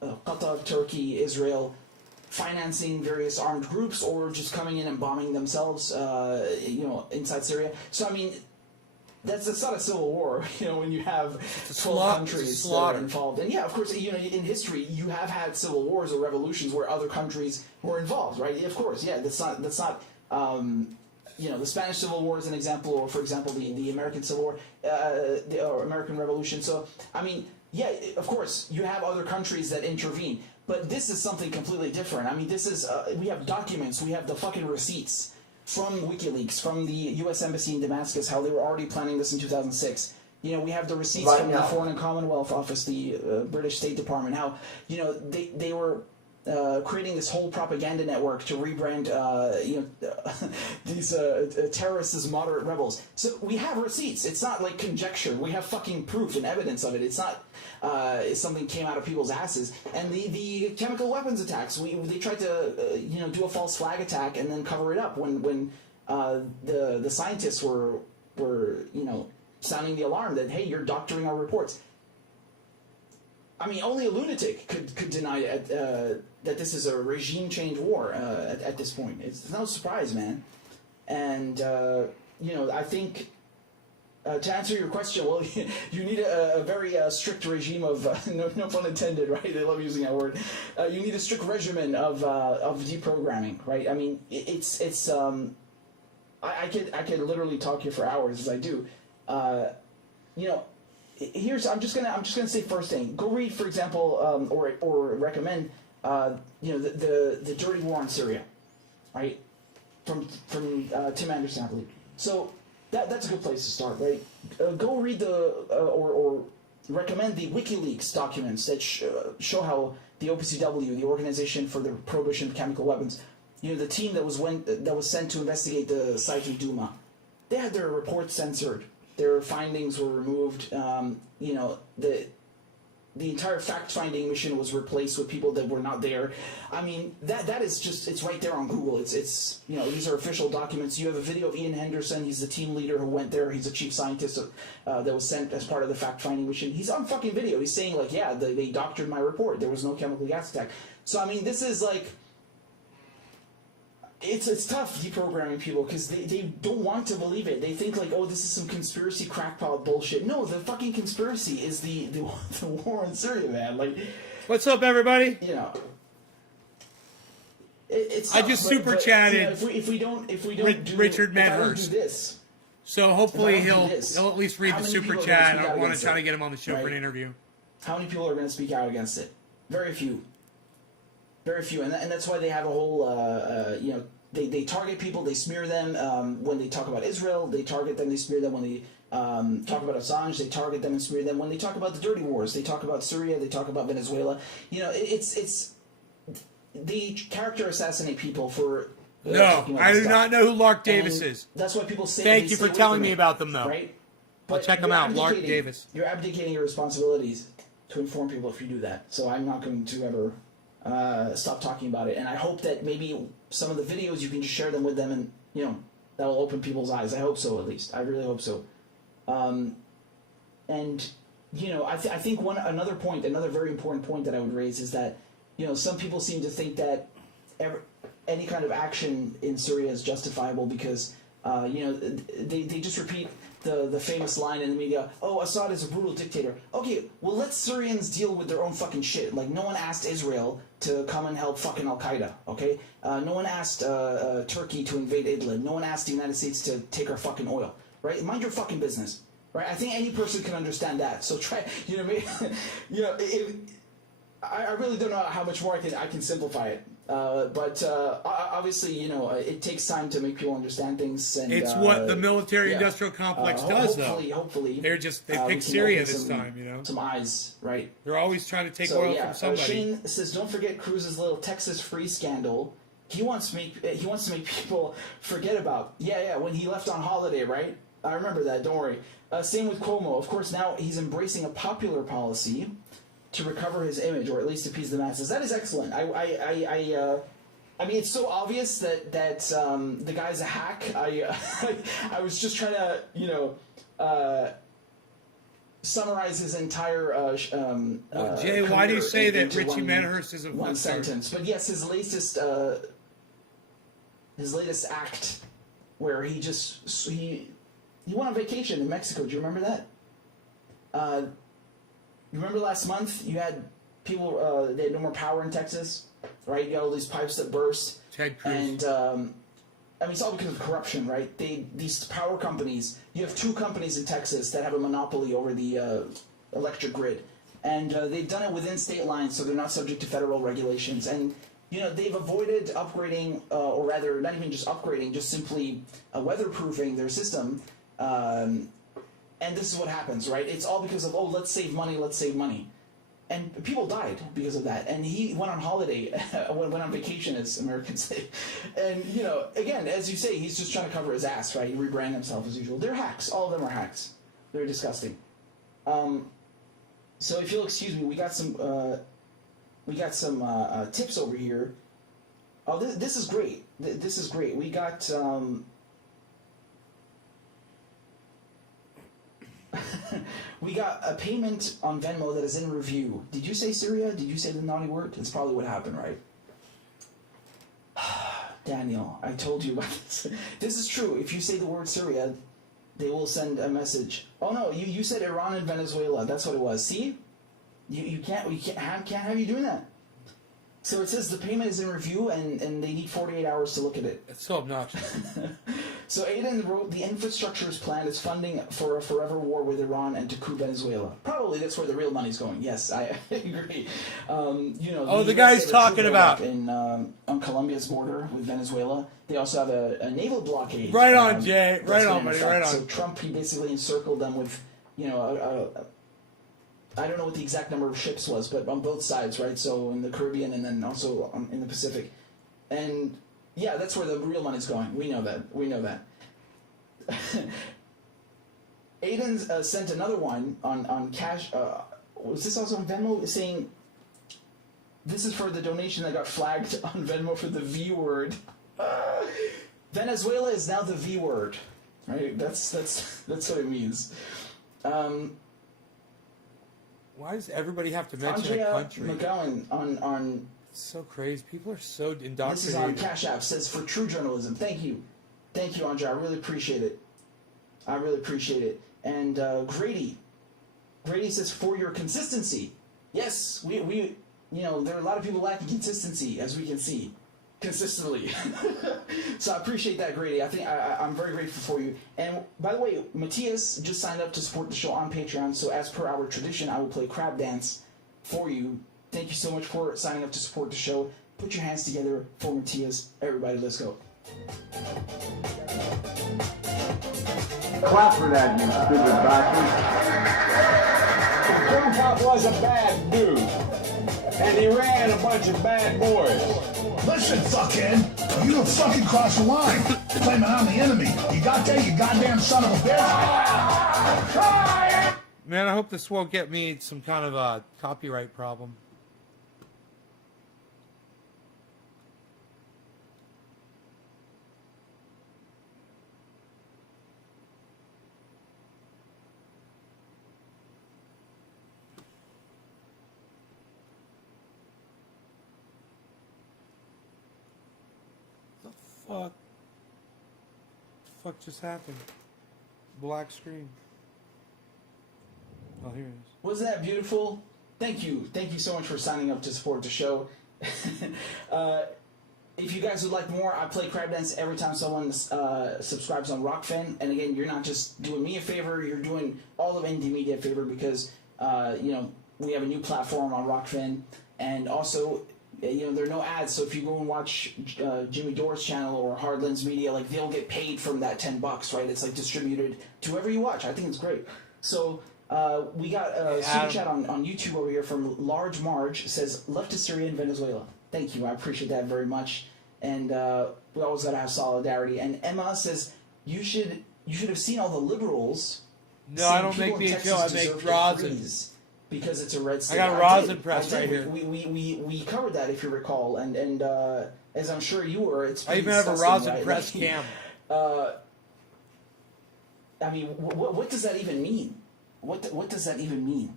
Qatar, Turkey, Israel, financing various armed groups or just coming in and bombing themselves, inside Syria. So I mean, that's not a civil war, when you have 12 countries that are involved. And yeah, of course, in history, you have had civil wars or revolutions where other countries were involved, right? Of course, yeah, that's not the Spanish Civil War is an example, or for example, the American Civil War, or American Revolution. So, I mean, yeah, of course, you have other countries that intervene. But this is something completely different. I mean, this is, we have documents, we have the fucking receipts from WikiLeaks, from the U.S. Embassy in Damascus, how they were already planning this in 2006. We have the receipts from the Foreign and Commonwealth Office, the British State Department, how, they were creating this whole propaganda network to rebrand, these terrorists as moderate rebels. So we have receipts. It's not like conjecture. We have fucking proof and evidence of it. It's not something came out of people's asses. And the chemical weapons attacks, they tried to do a false flag attack and then cover it up when the scientists were sounding the alarm that, hey, you're doctoring our reports. I mean, only a lunatic could deny that this is a regime change war at this point. It's no surprise, man. And I think to answer your question, well, you need a very strict regime of no pun intended, right? I love using that word. You need a strict regimen of deprogramming, right? I mean, it's I could literally talk here for hours as I do. I'm just gonna say first thing. Go read, for example, or recommend, the Dirty War on Syria, right? From Tim Anderson, I believe. So that's a good place to start, right? Go read or recommend the WikiLeaks documents that show how the OPCW, the Organization for the Prohibition of Chemical Weapons, the team that was sent to investigate the site in Duma, they had their reports censored. Their findings were removed. The entire fact-finding mission was replaced with people that were not there. I mean, that is just, it's right there on Google. It's these are official documents. You have a video of Ian Henderson. He's the team leader who went there. He's a chief scientist that was sent as part of the fact-finding mission. He's on fucking video. He's saying, like, yeah, they doctored my report. There was no chemical gas attack. So, I mean, this is like, it's tough deprogramming people because they don't want to believe it. They think like, oh, this is some conspiracy crackpot bullshit. No, the fucking conspiracy is the war in Syria, man. Like, What's up, everybody? you know, it's. I tough, just but, super but, chatted You know, if we don't do Richard if I don't Medhurst. do this, So hopefully If I don't he'll do this, at least read how the many super people are gonna chat. speak I out want to against try it? to get him on the show for an Right. interview. how many people are going to speak out against it? Very few. Very few, and that's why they have a whole. You know, they target people, they smear them when they talk about Israel. They target them, they smear them when they talk about Assange. They target them and smear them when they talk about the dirty wars. They talk about Syria. They talk about Venezuela. You know, it's they character assassinate people for. No, talking about I this do stuff. not know who Lark Davis And is. That's why people say. Thank they you stay for away telling from me it, about them, though. Right? I'll But check them you're out. Lark abdicating- Davis. You're abdicating your responsibilities to inform people if you do that. So I'm not going to ever stop talking about it. And I hope that maybe some of the videos you can just share them with them, and you know that will open people's eyes. I hope so, at least. I really hope so. And you know, I think another very important point that I would raise is that you know some people seem to think that any kind of action in Syria is justifiable because you know they just repeat the famous line in the media, oh, Assad is a brutal dictator. Okay, well, let Syrians deal with their own fucking shit. Like, no one asked Israel to come and help fucking Al-Qaeda, okay? No one asked Turkey to invade Idlib. No one asked the United States to take our fucking oil, right? Mind your fucking business, right? I think any person can understand that. So try, you know what I mean? You know, I really don't know how much more I can simplify it. But obviously, you know, it takes time to make people understand things. And It's what the military-industrial complex does, though. Hopefully, they we picked can Syria open this time, you know. some eyes, right? They're always trying to take So oil yeah, from somebody. Shane says, don't forget Cruz's little Texas free scandal. He wants to make people forget about. Yeah, when he left on holiday, right? I remember that. Don't worry. Same with Cuomo. Of course, now he's embracing a popular policy to recover his image, or at least appease the masses. That is excellent. I mean, it's so obvious that the guy's a hack. I was just trying to, you know, summarize his entire. Jay, why do you career say that into Richie one- Medhurst is a one sentence? But yes, his latest act, where he went on vacation in Mexico. Do you remember that? You remember last month you had people they had no more power in Texas, right? You got all these pipes that burst. Ted Cruz. And I mean, it's all because of corruption, right? These power companies. You have two companies in Texas that have a monopoly over the electric grid, and they've done it within state lines, so they're not subject to federal regulations. And you know, they've avoided upgrading, or rather, not even just upgrading, just simply weatherproofing their system. And this is what happens, right? It's all because of, oh, let's save money. And people died because of that. And he went on holiday, went on vacation, as Americans say. And, you know, again, as you say, he's just trying to cover his ass, right? He rebrand himself as usual. They're hacks. All of them are hacks. They're disgusting. So if you'll excuse me, we got some tips over here. Oh, this is great. This is great. We got... we got a payment on Venmo that is in review. Did you say Syria? Did you say the naughty word? That's probably what happened, right? Daniel, I told you about this. This is true. If you say the word Syria, they will send a message. Oh no, you said Iran and Venezuela. That's what it was. See? We can't have you doing that. So it says the payment is in review and they need 48 hours to look at it. It's so obnoxious. So Aiden wrote, the infrastructure is planned as funding for a forever war with Iran and to coup Venezuela. Probably that's where the real money's going. Yes, I agree. You know, the US guy's have a talking troop about buildup on Colombia's border with Venezuela. They also have a naval blockade. Right on, Jay. Right on, buddy. Effect. Right on. So Trump, he basically encircled them with, you know, I don't know what the exact number of ships was, but on both sides, right? So in the Caribbean and then also in the Pacific. And yeah, that's where the real money's going. We know that. Aiden sent another one on cash. Was this also on Venmo? Saying this is for the donation that got flagged on Venmo for the V word. Venezuela is now the V word, right? That's what it means. Why does everybody have to mention Andrea a country? McGowan on It's so crazy. People are so This is on indoctrinated. Cash App. Says for true journalism. Thank you, Andre. I really appreciate it. And Grady says for your consistency. Yes, we there are a lot of people lacking consistency, as we can see, consistently. So I appreciate that, Grady. I think I'm very grateful for you. And by the way, Matthias just signed up to support the show on Patreon. So as per our tradition, I will play Crab Dance for you. Thank you so much for signing up to support the show. Put your hands together for Matthias. Everybody, let's go. Clap for that, you stupid bastard. Corn Pop was a bad dude, and he ran a bunch of bad boys. Listen, fuckhead, you don't fucking cross the line. Claiming I'm the enemy. You got that, you goddamn son of a bitch? Man, I hope this won't get me some kind of a copyright problem. What the fuck just happened? Black screen. Oh, here it is. Wasn't that beautiful? Thank you so much for signing up to support the show. If you guys would like more, I play Crab Dance every time someone subscribes on Rockfin. And again, you're not just doing me a favor, you're doing all of Indie Media a favor because we have a new platform on Rockfin, and also there are no ads, so if you go and watch Jimmy Dore's channel or Hardlands Media, like, they'll get paid from that $10, right? It's like distributed to whoever you watch. I think it's great. So we got a super chat on YouTube over here from Large Marge. Says, love to Syria and Venezuela. Thank you, I appreciate that very much. And we always gotta have solidarity. And Emma says, you should have seen all the liberals. No, I don't make BHO, I make rosin. Because it's a red state. I got a rosin press right here. We covered that, if you recall, and as I'm sure you were, it's I pretty even have a disgusting, rosin right? press cam. I mean, what does that even mean? What does that even mean?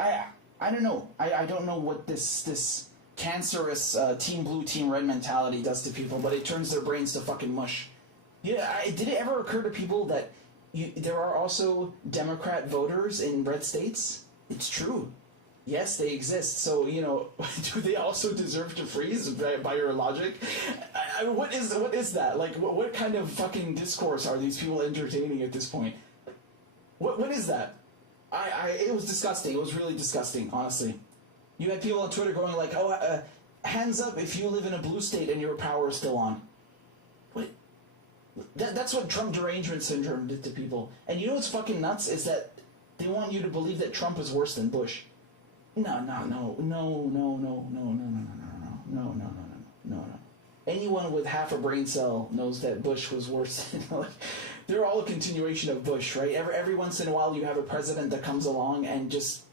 I don't know. I don't know what this cancerous Team Blue, Team Red mentality does to people, but it turns their brains to fucking mush. Yeah, did it ever occur to people that there are also Democrat voters in red states? It's true. Yes, they exist. So, do they also deserve to freeze by your logic? What is that? Like, what kind of fucking discourse are these people entertaining at this point? What is that? It was disgusting. It was really disgusting, honestly. You had people on Twitter going like, hands up if you live in a blue state and your power is still on. What? That's what Trump derangement syndrome did to people. And you know what's fucking nuts is that they want you to believe that Trump is worse than Bush. No. Anyone with half a brain cell knows that Bush was worse. They're all a continuation of Bush, right? Every once in a while you have a president that comes along and just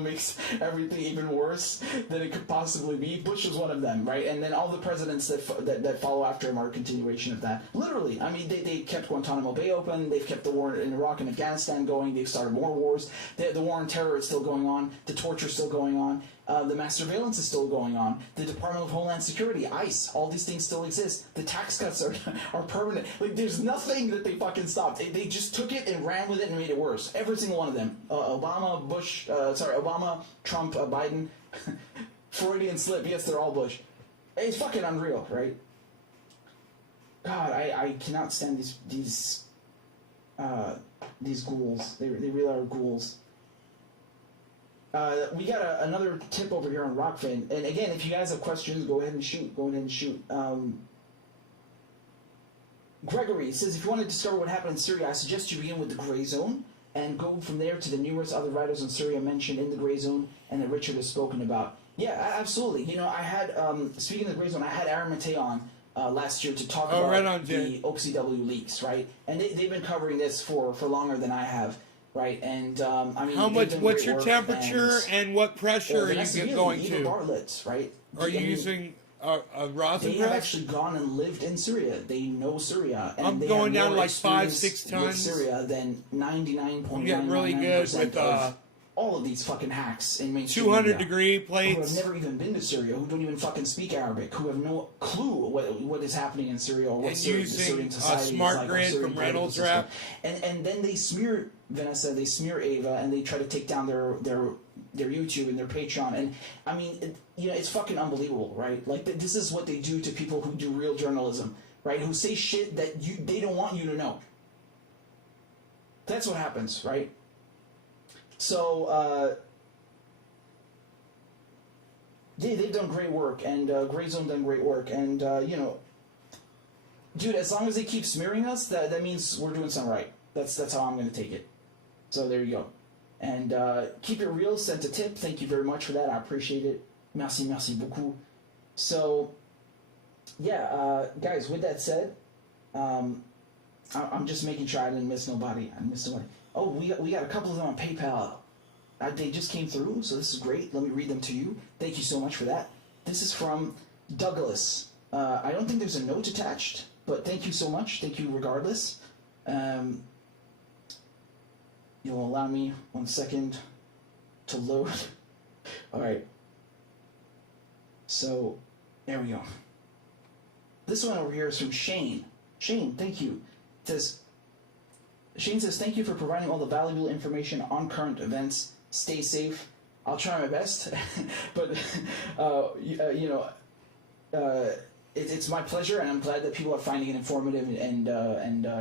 makes everything even worse than it could possibly be. Bush was one of them, right? And then all the presidents that follow after him are a continuation of that. Literally, I mean, they kept Guantanamo Bay open. They've kept the war in Iraq and Afghanistan going. They've started more wars. The war on terror is still going on. The torture is still going on. The mass surveillance is still going on. The Department of Homeland Security, ICE, all these things still exist. The tax cuts are permanent. Like, there's nothing that they fucking stopped. They just took it and ran with it and made it worse. Every single one of them. Obama, Trump, Biden, Freudian slip. Yes, they're all Bush. It's fucking unreal, right? God, I cannot stand these ghouls. They really are ghouls. We got another tip over here on Rockfin. And again, if you guys have questions, go ahead and shoot. Gregory says, if you want to discover what happened in Syria, I suggest you begin with the Gray Zone and go from there to the numerous other writers in Syria mentioned in the Gray Zone and that Richard has spoken about. Yeah, absolutely. I had, speaking of the Gray Zone, I had Aaron Matei on last year to talk about the OCW leaks, right? And they've been covering this for longer than I have. Right, and I mean, what's your temperature and what pressure are you going to? Bartlett, right? Are you using a rosin press? They have actually gone and lived in Syria. They know Syria. And I'm going down like 5-6 tons. Syria than 99.999% I'm getting really good with all of these fucking hacks in mainstream 200 media degree who have plates. never even been to Syria, who don't even fucking speak Arabic, who have no clue what is happening in Syria or what And Syrian using society smart is like, grid Syrian from political Reynolds system. Wrap. And then they smear Vanessa, they smear Ava, and they try to take down their YouTube and their Patreon. And I mean, it's fucking unbelievable, right? Like this is what they do to people who do real journalism, right? Who say shit that they don't want you to know. That's what happens, right? So they've done great work, and Grey Zone done great work, and dude, as long as they keep smearing us, that means we're doing something right. That's how I'm gonna take it. So there you go. And keep it real. Sent a tip. Thank you very much for that. I appreciate it. Merci beaucoup. So yeah, guys. With that said, I'm just making sure I didn't miss nobody. Oh, we got a couple of them on PayPal. They just came through, so this is great. Let me read them to you. Thank you so much for that. This is from Douglas. I don't think there's a note attached, but thank you so much. Thank you regardless. You'll allow me 1 second to load. All right. So, there we go. This one over here is from Shane. Shane, thank you. Shane says, thank you for providing all the valuable information on current events. Stay safe. I'll try my best. But, it's my pleasure, and I'm glad that people are finding it informative and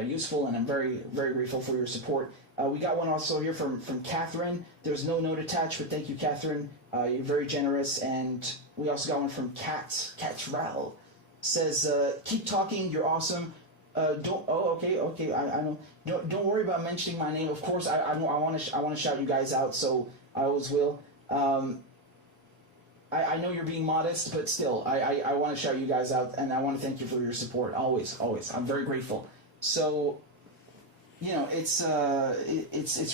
useful, and I'm very, very grateful for your support. We got one also here from Catherine. There's no note attached, but thank you, Catherine. You're very generous. And we also got one from Ral. Says, keep talking, you're awesome. Okay, I know. Don't worry about mentioning my name. Of course, I want to shout you guys out, so I always will. I know you're being modest, but still, I want to shout you guys out, and I want to thank you for your support. Always. I'm very grateful. So, it's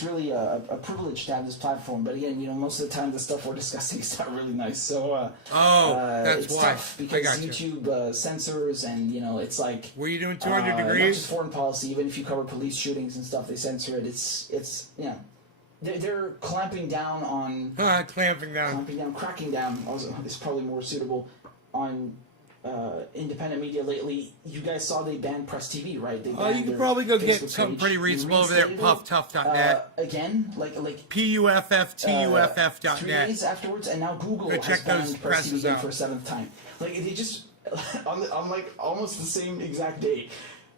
really a privilege to have this platform. But again, most of the time the stuff we're discussing is not really nice. So, that's it's why. tough because YouTube censors, and it's like. Were you doing 200 Not degrees? just foreign policy. Even if you cover police shootings and stuff, they censor it. It's They're clamping down on. Cracking down is probably more suitable on independent media lately. You guys saw they banned Press TV, right? They You could probably go get something pretty reasonable over there at pufftough.net. Again, like PUFFTUFF.net. 3 days afterwards, and now Google has check those banned Press presses TV out. for a 7th time. Like they just on like almost the same exact day.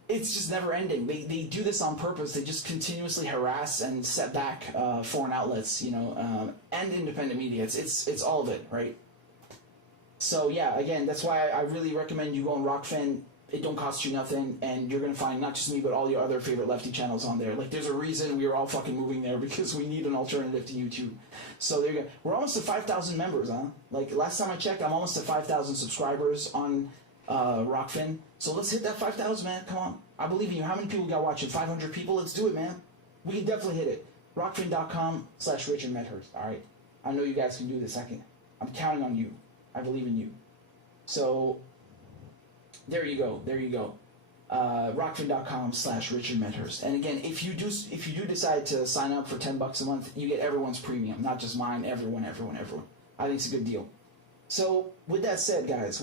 It's just never ending. They do this on purpose. They just continuously harass and set back foreign outlets, and independent media. It's all of it, right? So yeah, again, that's why I really recommend you go on Rockfin. It don't cost you nothing, and you're gonna find not just me, but all your other favorite lefty channels on there. Like, there's a reason we were all fucking moving there, because we need an alternative to YouTube. So there you go. We're almost at 5,000 members, huh? Like, last time I checked, I'm almost at 5,000 subscribers on Rockfin. So let's hit that 5,000, man. Come on. I believe in you. How many people got watching? 500 people? Let's do it, man. We can definitely hit it. Rockfin.com/Richard Medhurst. All right. I know you guys can do this. I'm counting on you. I believe in you. So there you go. Rockfin.com/Richard Medhurst. And again, if you do decide to sign up for $10 a month, you get everyone's premium, not just mine. Everyone. I think it's a good deal. So with that said, guys,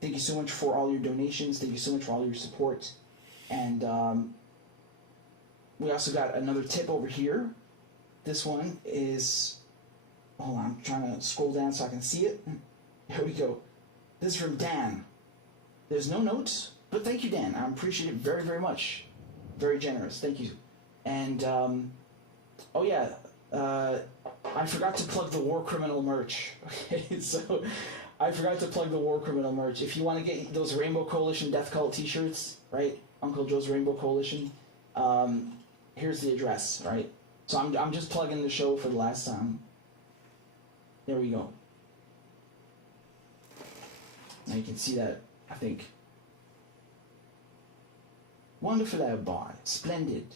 thank you so much for all your donations. Thank you so much for all your support. And we also got another tip over here. This one is, hold on, I'm trying to scroll down so I can see it. Here we go. This is from Dan. There's no notes, but thank you, Dan. I appreciate it very, very much. Very generous. Thank you. And, I forgot to plug the War Criminal merch. Okay, so I forgot to plug the War Criminal merch. If you want to get those Rainbow Coalition Death Cult t-shirts, right? Uncle Joe's Rainbow Coalition. Here's the address, right? So I'm just plugging the show for the last time. There we go. Now you can see that, I think. Wonderful there, boy. Splendid.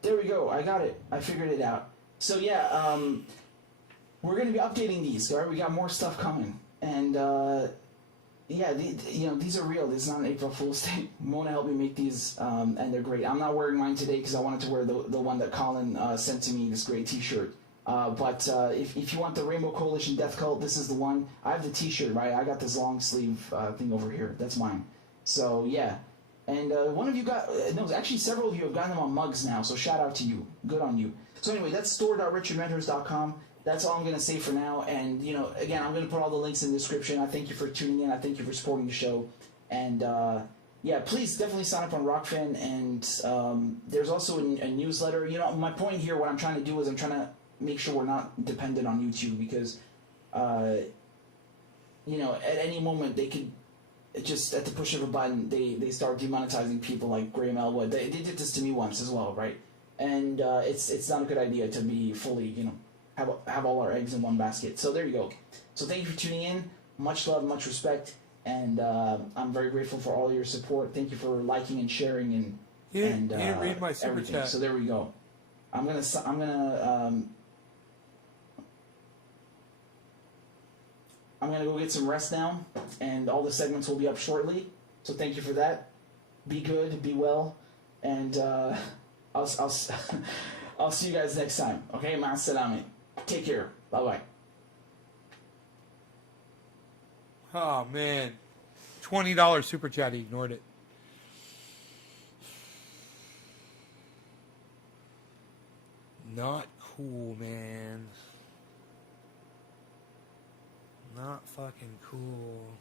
There we go. I got it. I figured it out. So yeah, we're going to be updating these. All right, we got more stuff coming, and yeah, these are real. This is not an April Fool's Day. Mona helped me make these, and they're great. I'm not wearing mine today because I wanted to wear the one that Colin sent to me, this gray T-shirt. But if you want the Rainbow Coalition Death Cult, this is the one. I have the T-shirt, right? I got this long sleeve thing over here. That's mine. So yeah, and one of you got no, actually several of you have gotten them on mugs now. So shout out to you. Good on you. So anyway, that's store.richardmentors.com. That's all I'm going to say for now. And, again, I'm going to put all the links in the description. I thank you for tuning in. I thank you for supporting the show. And, yeah, please definitely sign up on Rockfin. And there's also a newsletter. My point here, what I'm trying to do is I'm trying to make sure we're not dependent on YouTube because, at any moment they could just, at the push of a button, they start demonetizing people like Graham Elwood. They did this to me once as well, right? And it's not a good idea to be fully, have all our eggs in one basket. So there you go. So thank you for tuning in. Much love, much respect, and I'm very grateful for all your support. Thank you for liking and sharing and You didn't read my super everything. chat. So there we go. I'm gonna go get some rest now, and all the segments will be up shortly. So thank you for that. Be good, be well, and I'll see you guys next time. Okay, ma salami. Take care. Bye-bye. Oh, man. $20 super chat. He ignored it. Not cool, man. Not fucking cool.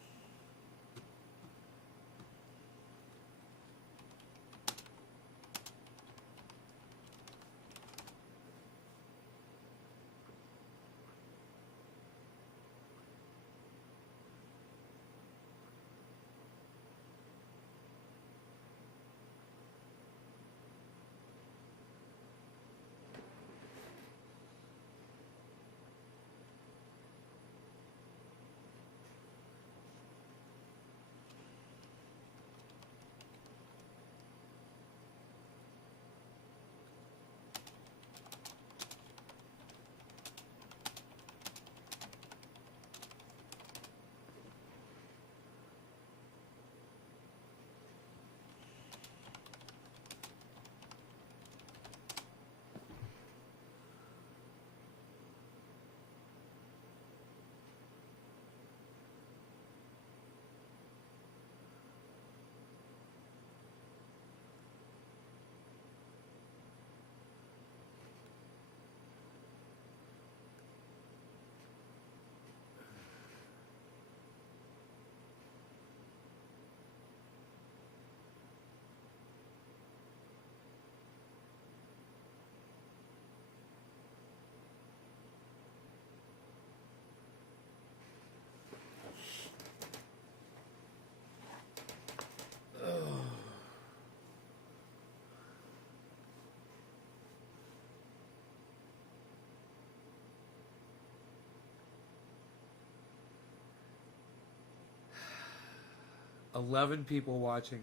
$11 people watching.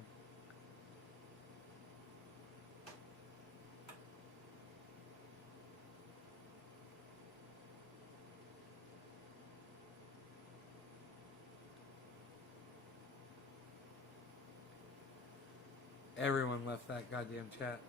Everyone left that goddamn chat.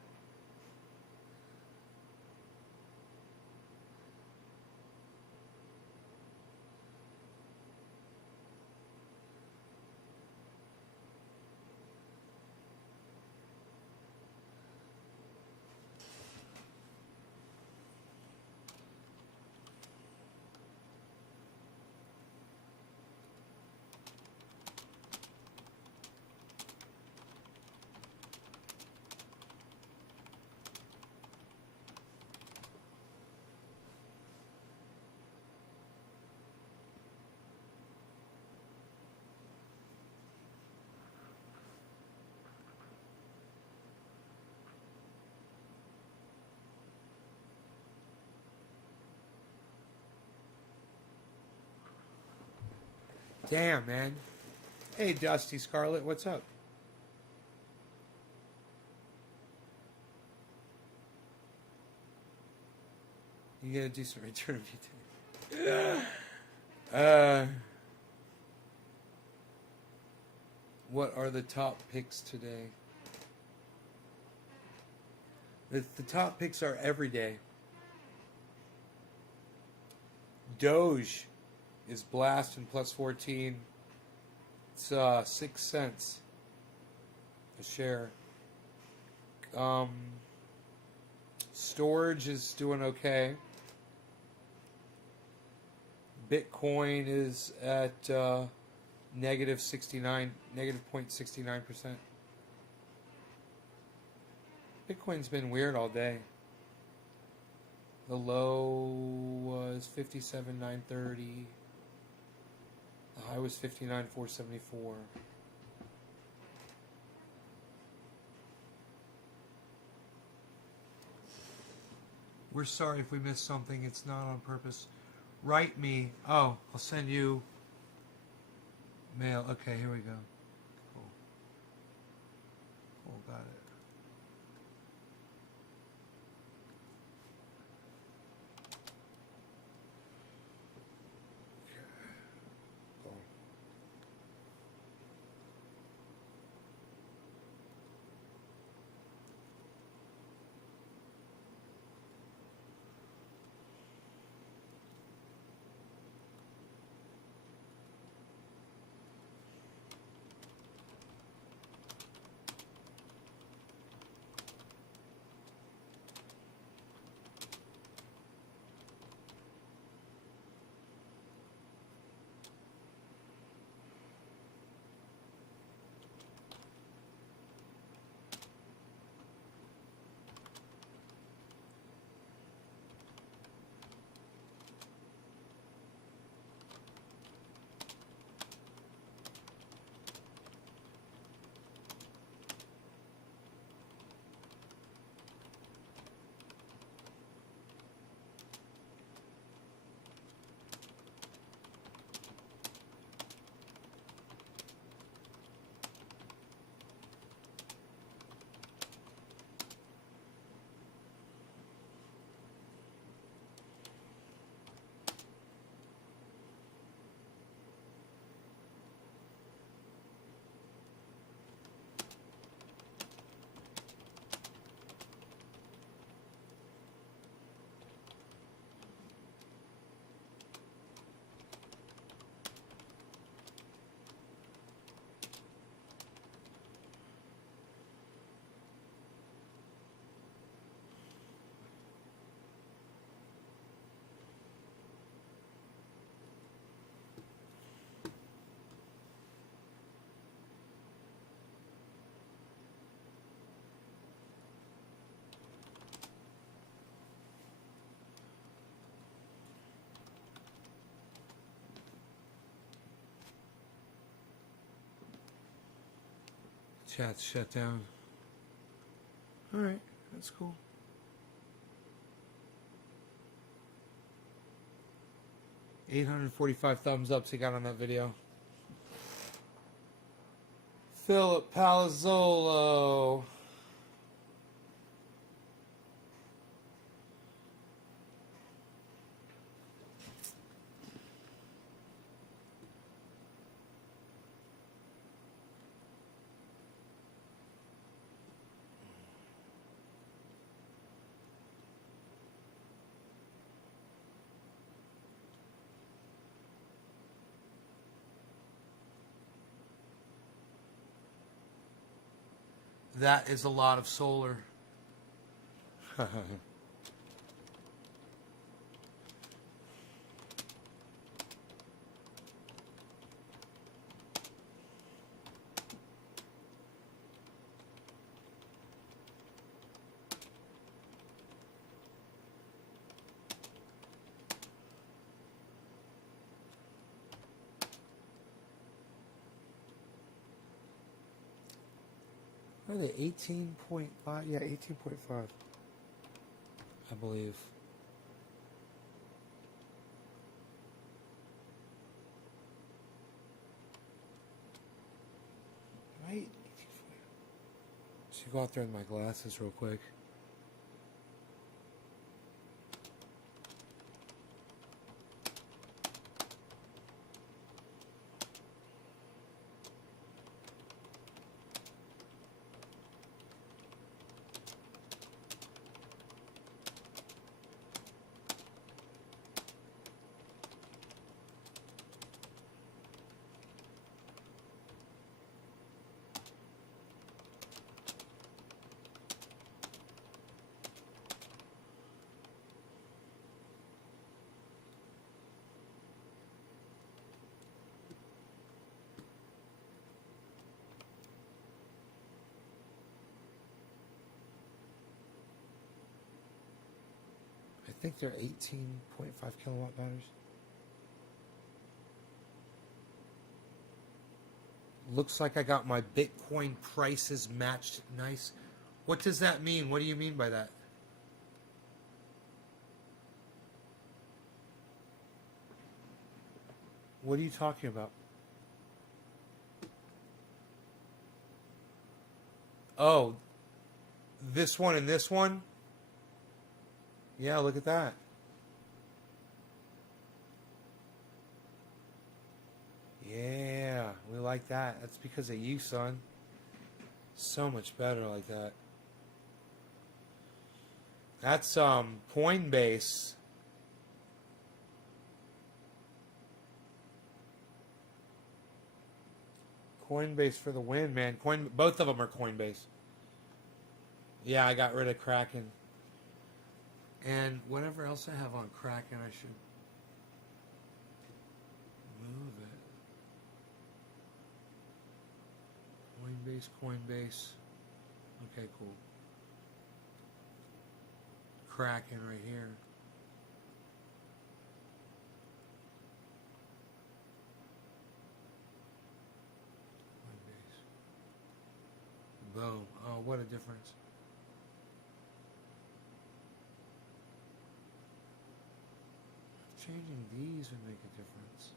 Damn, man. Hey, Dusty Scarlet, what's up? You gonna do some Return of Future? What are the top picks today? The top picks are every day. Doge is blasting plus 14. It's 6 cents a share. Storage is doing okay. Bitcoin is at negative 0.69%. Bitcoin's been weird all day. The low was 57,930. The high was 59,474. We're sorry if we missed something. It's not on purpose. Write me. Oh, I'll send you mail. Okay, here we go. Cool. Cool, got it. Chat's shut down. Alright, that's cool. $845 thumbs ups he got on that video. Philip Palazzolo. That is a lot of solar. What are they? 18.5? Yeah, 18.5. I believe. Right? Should go out there with my glasses real quick. think they're 18.5 kilowatt batteries. Looks like I got my Bitcoin prices matched nice. What does that mean? What do you mean by that? What are you talking about? Oh, this one and this one? Yeah, look at that. Yeah, we like that. That's because of you, son. So much better like that. That's Coinbase. Coinbase for the win, man. Both of them are Coinbase. Yeah, I got rid of Kraken. And whatever else I have on Kraken, I should move it. Coinbase. Okay, cool. Kraken right here. Coinbase. Boom. Oh, what a difference. Changing these would make a difference.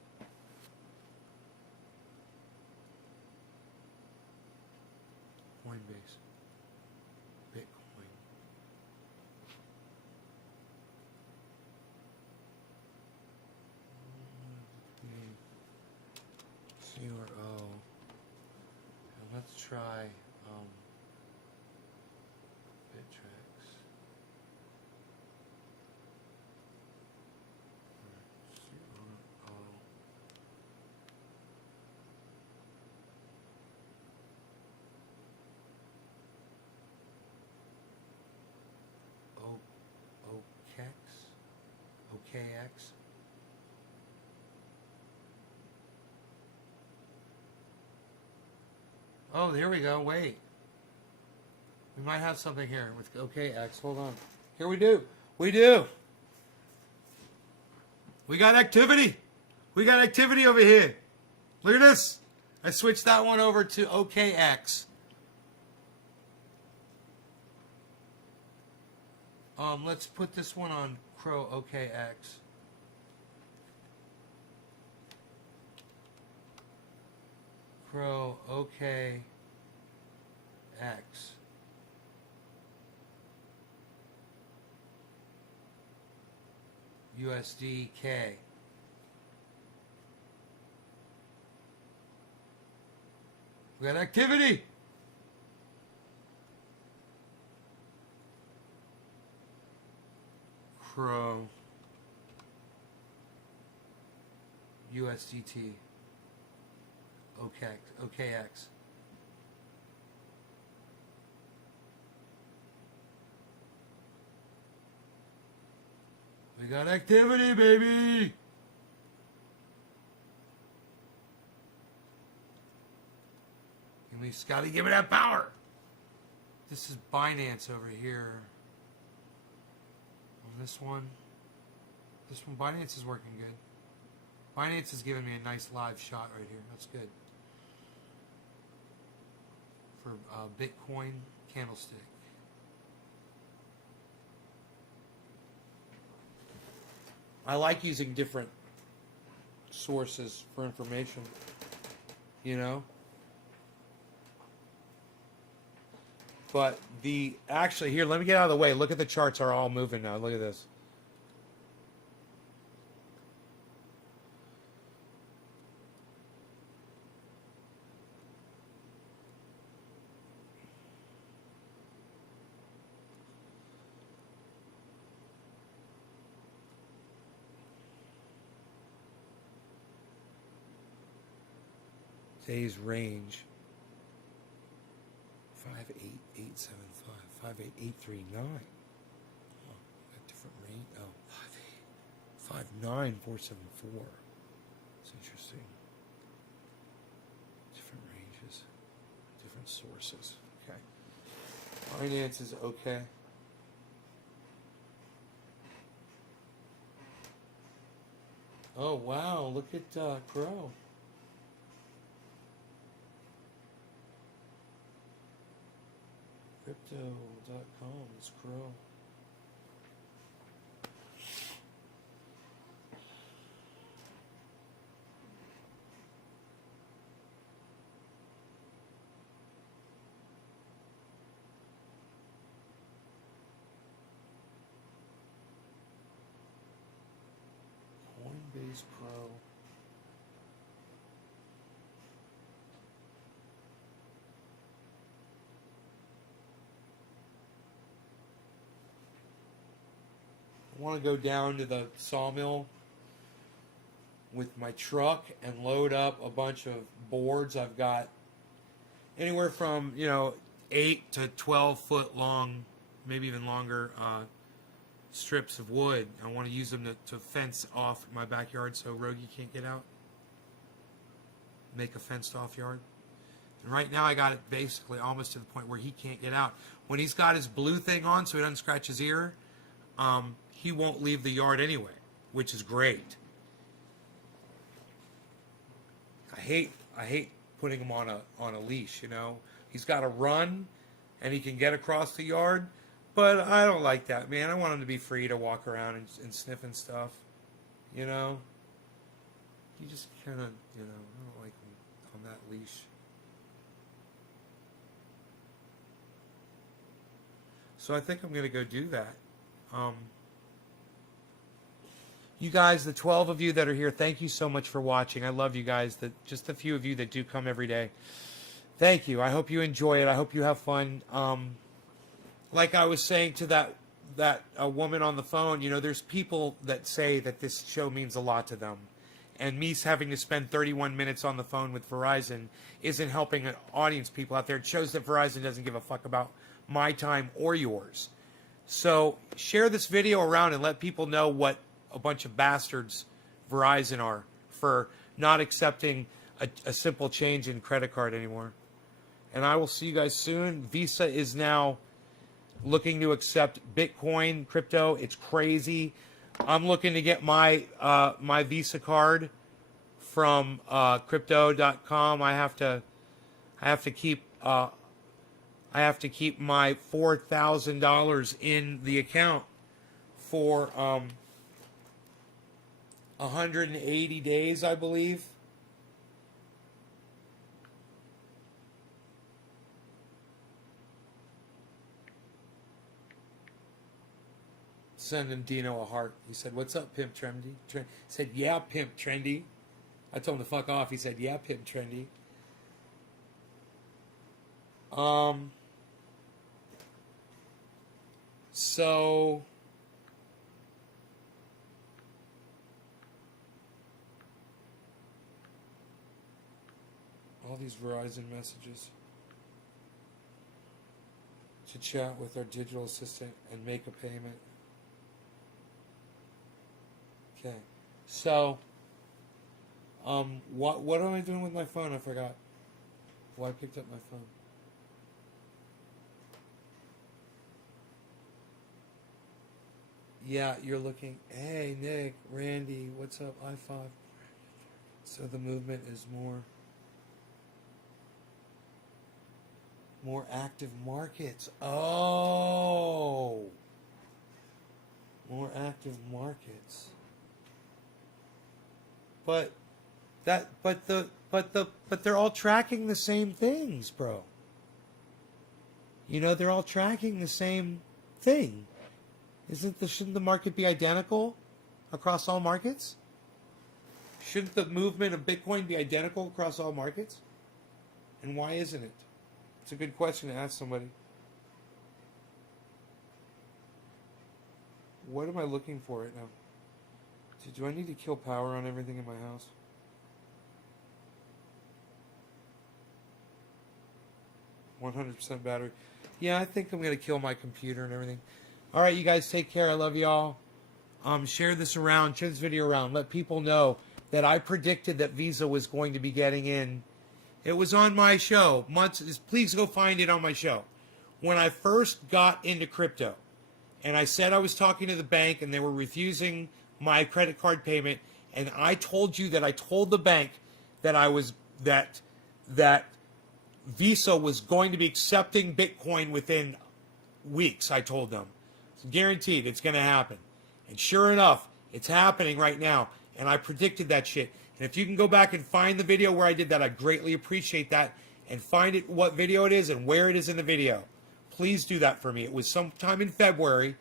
Coinbase. Bitcoin. CRO. And let's try Bittrex. CRO. OKX. Oh, here we go. Wait. We might have something here with OKX. Hold on. Here we do. We do. We got activity. We got activity over here. Look at this. I switched that one over to OKX. Let's put this one on Crow OKX. Crow OKX. USDK. We got activity. Crow USDT OKX. We got activity, baby. And we just gotta give it that power. This is Binance over here. This one, Binance is working good. Binance is giving me a nice live shot right here. That's good. For Bitcoin candlestick. I like using different sources for information, you know? But actually, here, let me get out of the way. Look at the charts are all moving now. Look at this. Today's range 58875, 58839. Oh, got different range. Oh, 59474. It's interesting. Different ranges, different sources. Okay. Finance is okay. Oh, wow. Look at Crow. Crypto.com is Crow. Coinbase Pro. I want to go down to the sawmill with my truck and load up a bunch of boards. I've got anywhere from 8 to 12 foot long, maybe even longer strips of wood. I want to use them to fence off my backyard so Rogie can't get out. Make a fenced off yard. And right now I got it basically almost to the point where he can't get out. When he's got his blue thing on so he doesn't scratch his ear, he won't leave the yard anyway, which is great. I hate putting him on a leash, He's got to run and he can get across the yard, but I don't like that, man. I want him to be free to walk around and sniff and stuff, You just kind of, I don't like him on that leash. So I think I'm going to go do that. You guys, the 12 of you that are here, thank you so much for watching. I love you guys. Just a few of you that do come every day. Thank you. I hope you enjoy it. I hope you have fun. Like I was saying to that woman on the phone, there's people that say that this show means a lot to them. And me having to spend 31 minutes on the phone with Verizon isn't helping audience people out there. It shows that Verizon doesn't give a fuck about my time or yours. So share this video around and let people know what a bunch of bastards Verizon are for not accepting a simple change in credit card anymore. And I will see you guys soon. Visa is now looking to accept Bitcoin, crypto. It's crazy. I'm looking to get my my Visa card from crypto.com. I have to keep my $4,000 in the account for 180 days, I believe. Sending Dino a heart. He said, "What's up, Pimp Trendy?" He said, "Yeah, Pimp Trendy." I told him to fuck off. He said, "Yeah, Pimp Trendy." So all these Verizon messages to chat with our digital assistant and make a payment. Okay, so what am I doing with my phone? I forgot. Why I picked up my phone. Yeah, you're looking. Hey, Nick, Randy, what's up? I5. So the movement is more active markets. Oh, more active markets. But they're all tracking the same things, bro. They're all tracking the same thing. Shouldn't the market be identical across all markets? Shouldn't the movement of Bitcoin be identical across all markets? And why isn't it? It's a good question to ask somebody. What am I looking for right now? Do I need to kill power on everything in my house? %100 battery. Yeah, I think I'm going to kill my computer and everything. All right, you guys, take care. I love you all. Share this around. Share this video around. Let people know that I predicted that Visa was going to be getting in. It was on my show. Please go find it on my show. When I first got into crypto, and I said I was talking to the bank, and they were refusing my credit card payment, And I told you that I told the bank that that Visa was going to be accepting Bitcoin within weeks. I told them. It's guaranteed it's going to happen. And sure enough, it's happening right now. And I predicted that shit. And if you can go back and find the video where I did that, I greatly appreciate that. And find it, what video it is and where it is in the video. Please do that for me. It was sometime in February,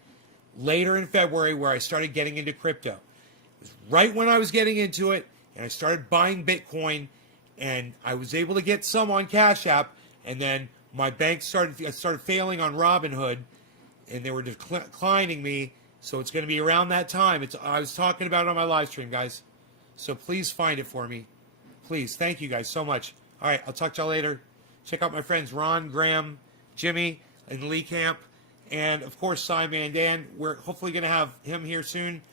later in February, where I started getting into crypto. It was right when I was getting into it, and I started buying Bitcoin, and I was able to get some on Cash App, and then my bank started failing on Robinhood, and they were declining me. So it's going to be around that time. I was talking about it on my live stream, guys. So please find it for me. Please. Thank you guys so much. All right. I'll talk to y'all later. Check out my friends Ron, Graham, Jimmy, and Lee Camp. And, of course, Simon Dan. We're hopefully going to have him here soon.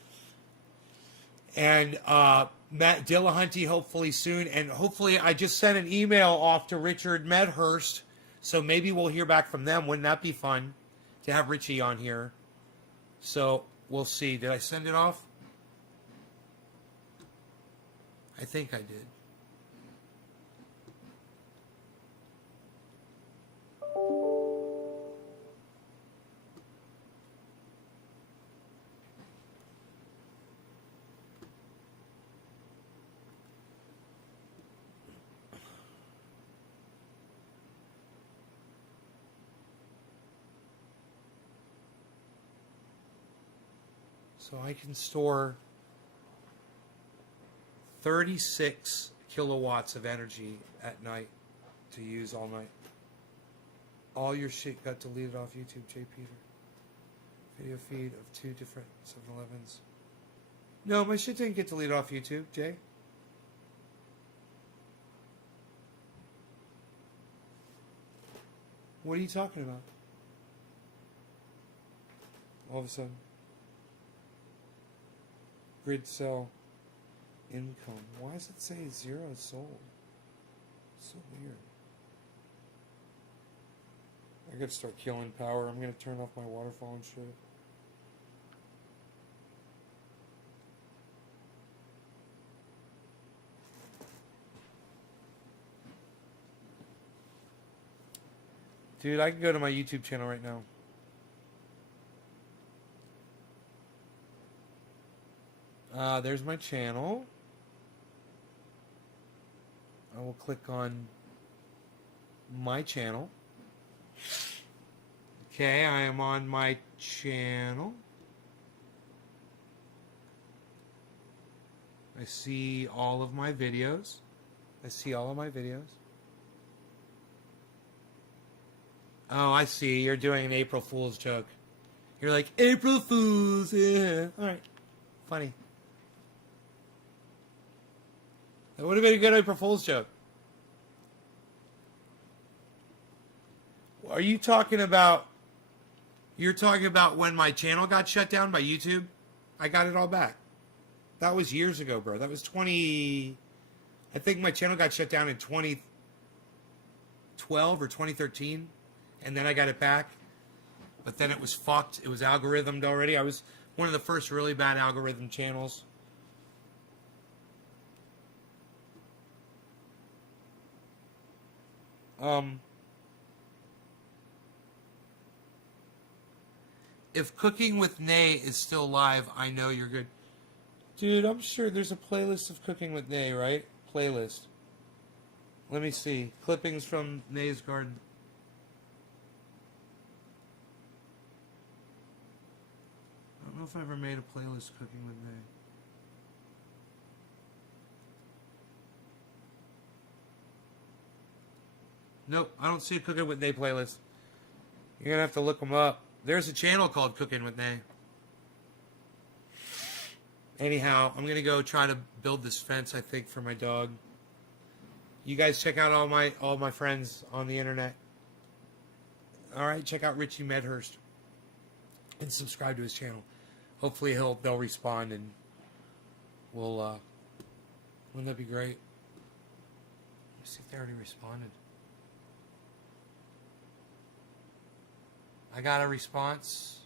And Matt Dillahunty hopefully soon. And hopefully I just sent an email off to Richard Medhurst. So maybe we'll hear back from them. Wouldn't that be fun to have Richie on here? So we'll see. Did I send it off? I think I did. So I can store 36 kilowatts of energy at night to use all night. All your shit got deleted off YouTube, J. Peter. Video feed of 2 different 7-Elevens. No, my shit didn't get deleted off YouTube, Jay. What are you talking about? All of a sudden. Grid cell income. Why does it say 0 sold? So weird. I gotta start killing power. I'm gonna turn off my waterfall and shit. Dude, I can go to my YouTube channel right now. There's my channel. I will click on my channel. Okay, I am on my channel. I see all of my videos. Oh, I see. You're doing an April Fool's joke. You're like, April Fool's, yeah. All right. Funny. That would have been a good April Fool's joke. Are you talking about... You're talking about when my channel got shut down by YouTube? I got it all back. That was years ago, bro. That was 20... I think my channel got shut down in 2012 or 2013. And then I got it back. But then it was fucked. It was algorithmed already. I was one of the first really bad algorithm channels. If Cooking with Nay is still live, I know you're good. Dude, I'm sure there's a playlist of Cooking with Nay, right? Playlist. Let me see. Clippings from Nay's Garden. I don't know if I ever made a playlist Cooking with Nay. Nope, I don't see a Cooking with Nay playlist. You're going to have to look them up. There's a channel called Cooking with Nay. Anyhow, I'm going to go try to build this fence, I think, for my dog. You guys check out all my friends on the internet. All right, check out Richie Medhurst. And subscribe to his channel. Hopefully they'll respond and we'll, wouldn't that be great? Let's see if they already responded. I got a response.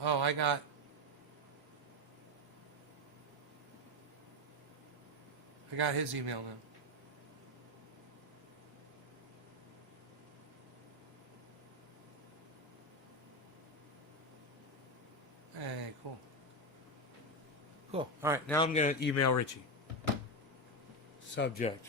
Oh, I got I got his email now. Hey, cool. Cool. All right, now I'm going to email Richie. Subject.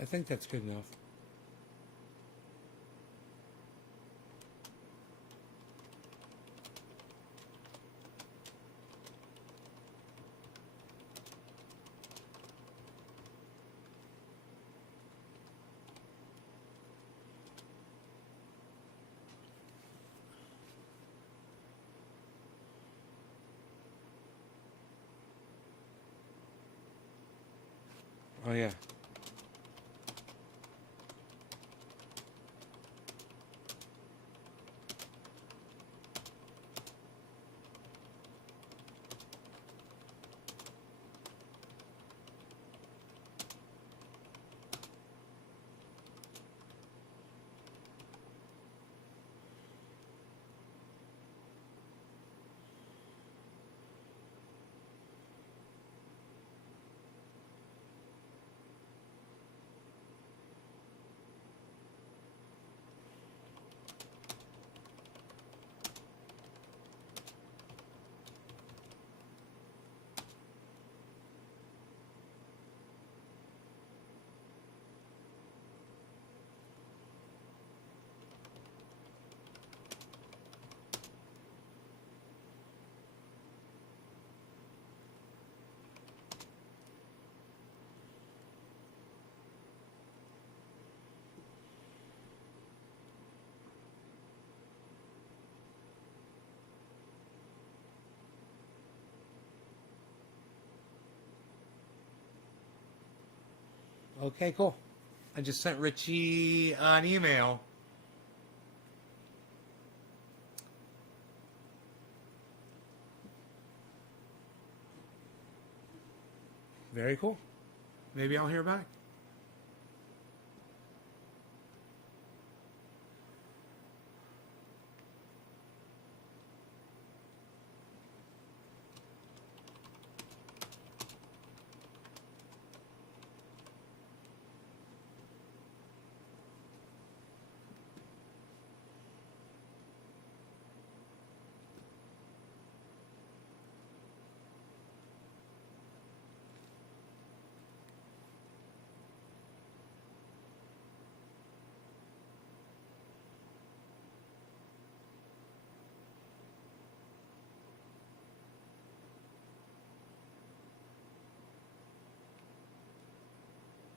I think that's good enough. Oh, yeah. Okay, cool. I just sent Richie an email. Very cool. Maybe I'll hear back.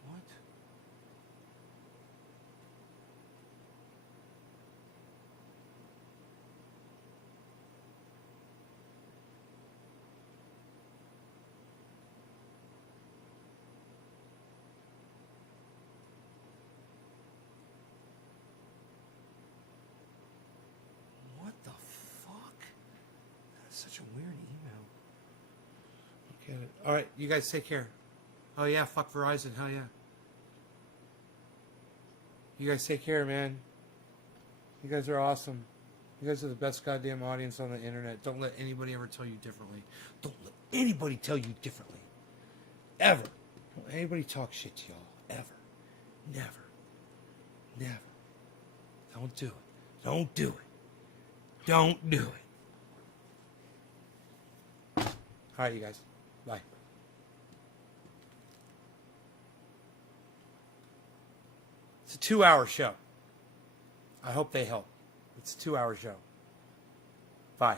What? What the fuck? That's such a weird email. Okay. All right, you guys take care. Oh yeah, fuck Verizon. Hell yeah. You guys take care, man. You guys are awesome. You guys are the best goddamn audience on the internet. Don't let anybody ever tell you differently. Don't let anybody tell you differently. Ever. Don't let anybody talk shit to y'all. Ever. Never. Never. Don't do it. Don't do it. Don't do it. All right, you guys. Bye. It's a 2-hour show. I hope they help. It's a 2-hour show. Bye.